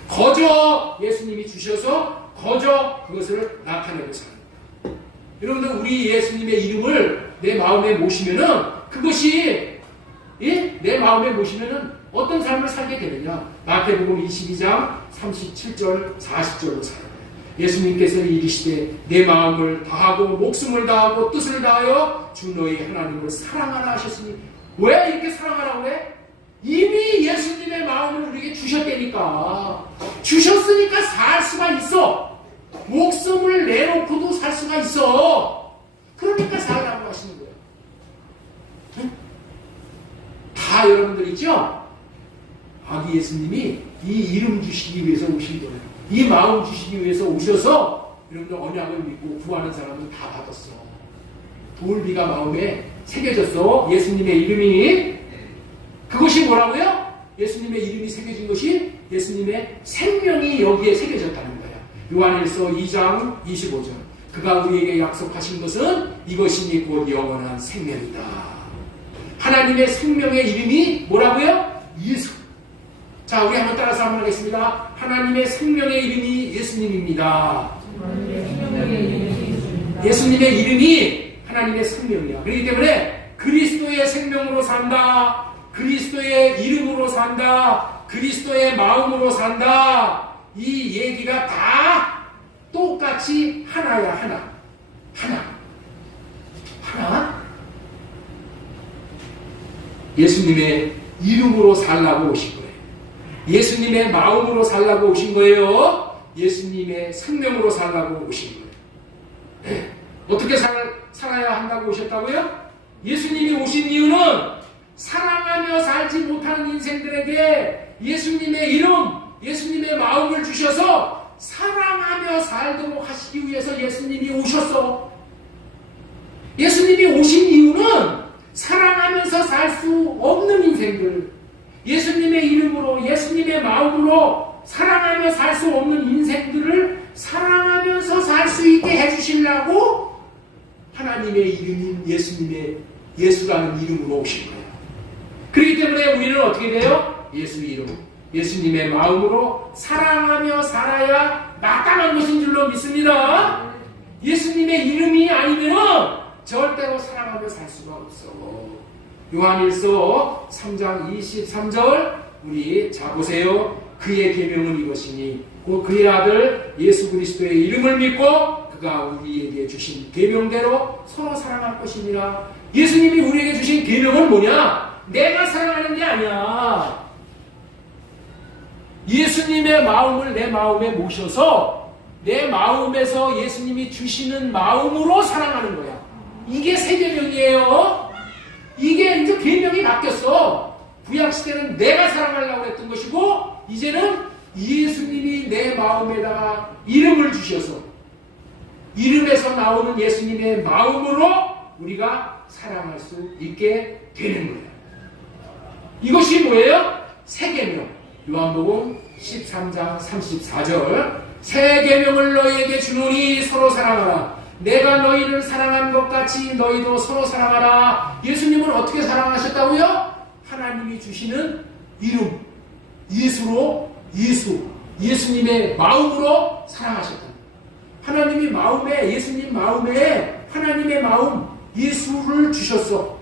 거저 예수님이 주셔서 거저 그것을 나타내고 사는 거예요. 여러분들 우리 예수님의 이름을 내 마음에 모시면은 그것이 내 마음에 모시면은 어떤 삶을 살게 되느냐? 마태복음 22장 37절 40절로 살아요. 예수님께서 이르시되 내 마음을 다하고 목숨을 다하고 뜻을 다하여 주 너희 하나님을 사랑하라 하셨으니 왜 이렇게 사랑하라고 해? 이미 예수님의 마음을 우리에게 주셨다니까. 주셨으니까 살 수가 있어. 목숨을 내놓고도 살 수가 있어. 그러니까 살라고 하시는 거예요. 응? 다 여러분들 있죠? 아기 예수님이 이 이름 주시기 위해서 오신 거예요. 이 마음 주시기 위해서 오셔서 여러분들 언약을 믿고 구하는 사람은 다 받았어. 돌비가 마음에 새겨졌어. 예수님의 이름이. 그것이 뭐라고요? 예수님의 이름이 새겨진 것이 예수님의 생명이 여기에 새겨졌다는 거예요. 요한일서 2장 25절. 그가 우리에게 약속하신 것은 이것이니 곧 영원한 생명이다. 하나님의 생명의 이름이 뭐라고요? 예수. 자, 우리 한번 따라서 한번 하겠습니다. 하나님의 생명의 이름이 예수님입니다. 예수님의 이름이 하나님의 생명이야. 그렇기 때문에 그리스도의 생명으로 산다. 그리스도의 이름으로 산다. 그리스도의 마음으로 산다. 이 얘기가 다 똑같이 하나야. 하나. 예수님의 이름으로 살라고 오신 거예요. 예수님의 마음으로 살라고 오신 거예요. 예수님의 생명으로 살라고 오신 거예요. 네. 어떻게 살아야 한다고 오셨다고요? 예수님이 오신 이유는 사랑하며 살지 못하는 인생들에게 예수님의 이름, 예수님의 마음을 주셔서 사랑하며 살도록 하시기 위해서 예수님이 오셨어. 예수님이 오신 이유는 사랑하면서 살 수 없는 인생들, 예수님의 이름으로 예수님의 마음으로 사랑하며 살 수 없는 인생들을 사랑하면서 살 수 있게 해주시려고 하나님의 이름인 예수라는 이름으로 오신 거예요. 그렇기 때문에 우리는 어떻게 돼요? 예수 이름, 예수님의 마음으로 사랑하며 살아야 마땅한 것인 줄로 믿습니다. 예수님의 이름이 아니면은 절대로 사랑하며 살 수가 없어. 요한일서 3장 23절 우리 자 보세요. 그의 계명은 이것이니 곧 그의 아들 예수 그리스도의 이름을 믿고 그가 우리에게 주신 계명대로 서로 사랑할 것이니라. 예수님이 우리에게 주신 계명은 뭐냐? 내가 사랑하는 게 아니야. 예수님의 마음을 내 마음에 모셔서 내 마음에서 예수님이 주시는 마음으로 사랑하는 거야. 이게 새 계명이에요. 이게 이제 계명이 바뀌었어. 구약시대는 내가 사랑하려고 했던 것이고 이제는 예수님이 내 마음에다가 이름을 주셔서 이름에서 나오는 예수님의 마음으로 우리가 사랑할 수 있게 되는 거예요. 이것이 뭐예요? 새 계명. 요한복음 13장 34절 새 계명을 너희에게 주노니 서로 사랑하라. 내가 너희를 사랑한 것 같이 너희도 서로 사랑하라. 예수님을 어떻게 사랑하셨다고요? 하나님이 주시는 이름 예수로 예수님의 마음으로 사랑하셨다. 하나님이 마음에 예수님 마음에 하나님의 마음 예수를 주셨어.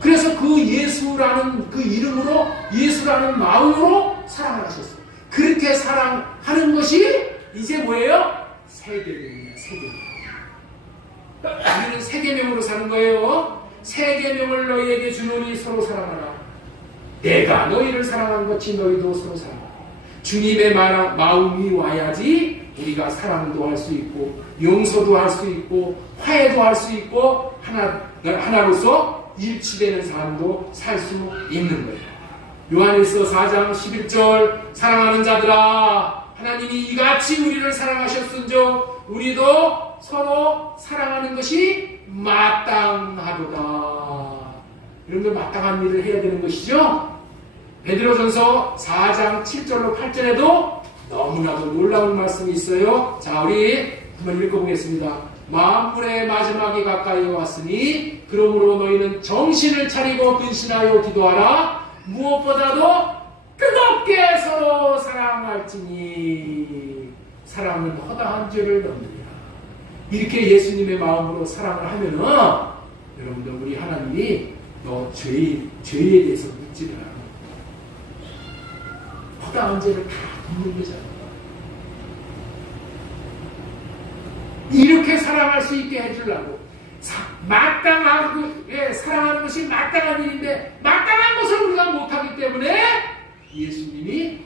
그래서 그 예수라는 그 이름으로 예수라는 마음으로 사랑을 하셨어. 그렇게 사랑하는 것이 이제 뭐예요? 새 계명이야. 새 계명. 우리는 새 계명으로 사는 거예요. 새 계명을 너희에게 주노니 서로 사랑하라. 내가 너희를 사랑한 것이 너희도 서로 사랑하라. 주님의 마음이 와야지 우리가 사랑도 할 수 있고 용서도 할 수 있고 화해도 할 수 있고 하나로서 일치되는 삶도 살 수 있는 거예요. 요한일서 4장 11절 사랑하는 자들아 하나님이 이같이 우리를 사랑하셨은즉 우리도 서로 사랑하는 것이 마땅하도다. 여러분들 마땅한 일을 해야 되는 것이죠. 베드로전서 4장 7절로 8절에도 너무나도 놀라운 말씀이 있어요. 자, 우리 한번 읽어보겠습니다. 만물의 마지막이 가까이 왔으니 그러므로 너희는 정신을 차리고 근신하여 기도하라. 무엇보다도 뜨겁게 서로 사랑할지니 사랑은 허다한 죄를 넘느니라. 이렇게 예수님의 마음으로 사랑을 하면은 여러분들 우리 하나님이 너 죄에 대해서 묻지를 않아. 허다한 죄를 다 묻는 거잖아. 이렇게 사랑할 수 있게 해주려고 사랑하는 것이 마땅한 일인데 마땅한 것을 우리가 못하기 때문에 예수님이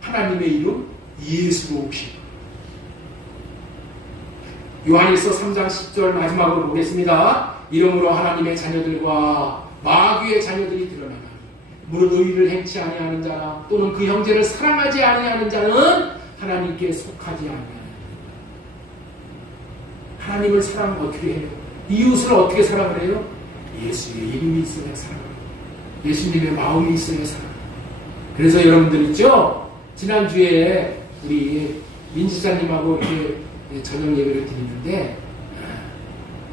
하나님의 이름 예수로 오신 요한일서 3장 10절 마지막으로 보겠습니다. 이러므로 하나님의 자녀들과 마귀의 자녀들이 드러나나니 무릇 의를 행치 아니하는 자나 또는 그 형제를 사랑하지 아니하는 자는 하나님께 속하지 아니하는. 하나님을 사랑하면 어떻게 해요? 이웃을 어떻게 사랑을 해요? 예수의 이름이 있어야 사랑해요. 예수님의 마음이 있어야 사랑해요. 그래서 여러분들 있죠? 지난주에 우리 민지자님하고 이렇게 저녁 예배를 드리는데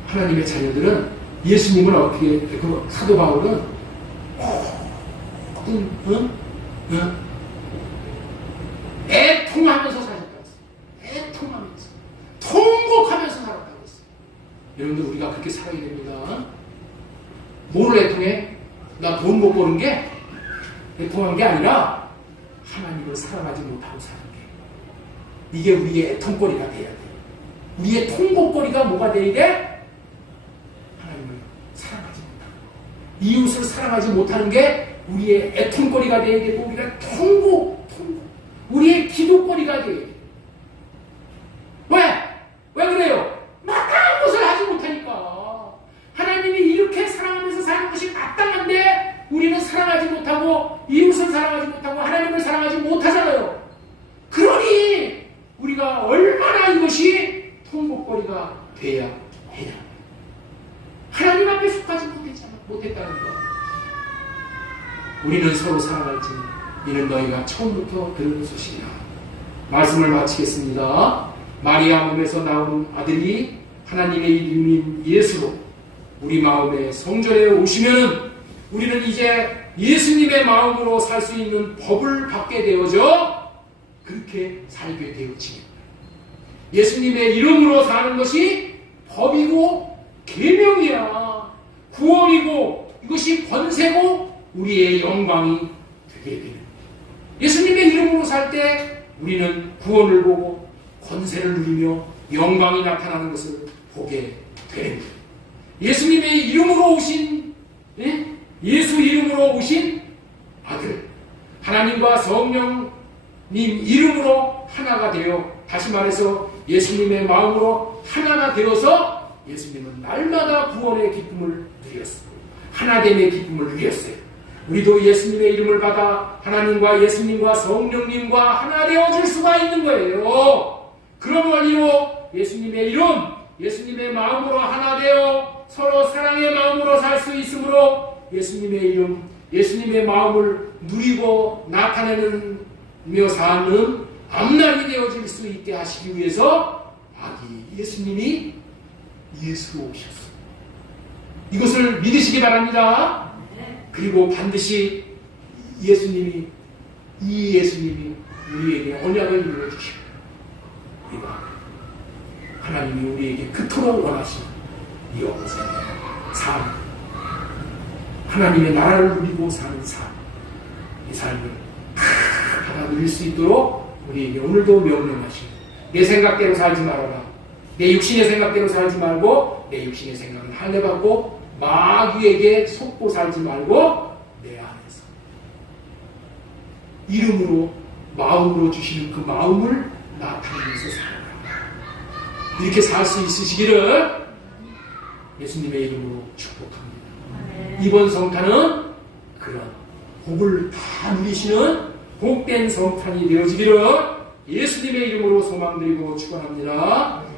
하나님의 자녀들은 예수님을 어떻게 그 사도 바울은 애통하면서 사셨다고 했어요. 애통하면서 통곡하면서 살았다고 했어요. 여러분들 우리가 그렇게 살아야 됩니다. 뭐를 애통해? 나 돈 못 버는 게 애통한 게 아니라 하나님을 사랑하지 못하고 사는 게 이게 우리의 애통거리가 돼야 돼. 우리의 통곡거리가 뭐가 돼야 돼? 하나님을 사랑하지 못하고 이웃을 사랑하지 못하는 게 우리의 애통거리가 돼야 되고 우리가 통곡 우리의 기도거리가 돼야 돼. 왜 그래요? 마땅한 것을 하지 못하니까. 하나님이 이렇게 사랑하면서 사는 것이 마땅한데 우리는 사랑하지 못하고 이웃을 사랑하지 못하고 하나님을 사랑하지 못하잖아요. 그러니 우리가 얼마나 이것이 통곡거리가 돼야 해야. 하나님 앞에 속하지 못했다는 것. 우리는 서로 사랑할지 이는 너희가 처음부터 들은 소식이야. 말씀을 마치겠습니다. 마리아 몸에서 나온 아들이 하나님의 이름인 예수로 우리 마음에 성전에 오시면 우리는 이제 예수님의 마음으로 살 수 있는 법을 받게 되어져 그렇게 살게 되어지겠다. 예수님의 이름으로 사는 것이 법이고 계명이야. 구원이고 이것이 권세고 우리의 영광이 되게 되는. 예수님의 이름으로 살 때 우리는 구원을 보고 권세를 누리며 영광이 나타나는 것을 보게 되는 거예요. 예수님의 이름으로 오신, 예수 이름으로 오신 아들, 하나님과 성령님 이름으로 하나가 되어, 다시 말해서 예수님의 마음으로 하나가 되어서 예수님은 날마다 구원의 기쁨을 누렸어요. 하나됨의 기쁨을 누렸어요. 우리도 예수님의 이름을 받아 하나님과 예수님과 성령님과 하나 되어질 수가 있는 거예요. 그런 원리로 예수님의 이름, 예수님의 마음으로 하나 되어 서로 사랑의 마음으로 살 수 있으므로 예수님의 이름, 예수님의 마음을 누리고 나타내며 사는 앞날이 되어질 수 있게 하시기 위해서 아기 예수님이 예수로 오셨습니다. 이것을 믿으시기 바랍니다. 그리고 반드시 예수님이 우리에게 언약을 이루어주시고 우리가 하나님이 우리에게 그토록 원하시는 이 영생의 삶, 하나님의 나라를 누리고 사는 삶, 이 삶을 하나 누릴 수 있도록 우리에게 오늘도 명령하시고, 내 생각대로 살지 말아라. 내 육신의 생각대로 살지 말고 내 육신의 생각은 할례받고 마귀에게 속고 살지 말고 내 안에서 이름으로 마음으로 주시는 그 마음을 나타내면서 살아라. 이렇게 살 수 있으시기를 예수님의 이름으로 축복합니다. 이번 성탄은 그런 복을 다 누리시는 복된 성탄이 되어지기를 예수님의 이름으로 소망드리고 축원합니다.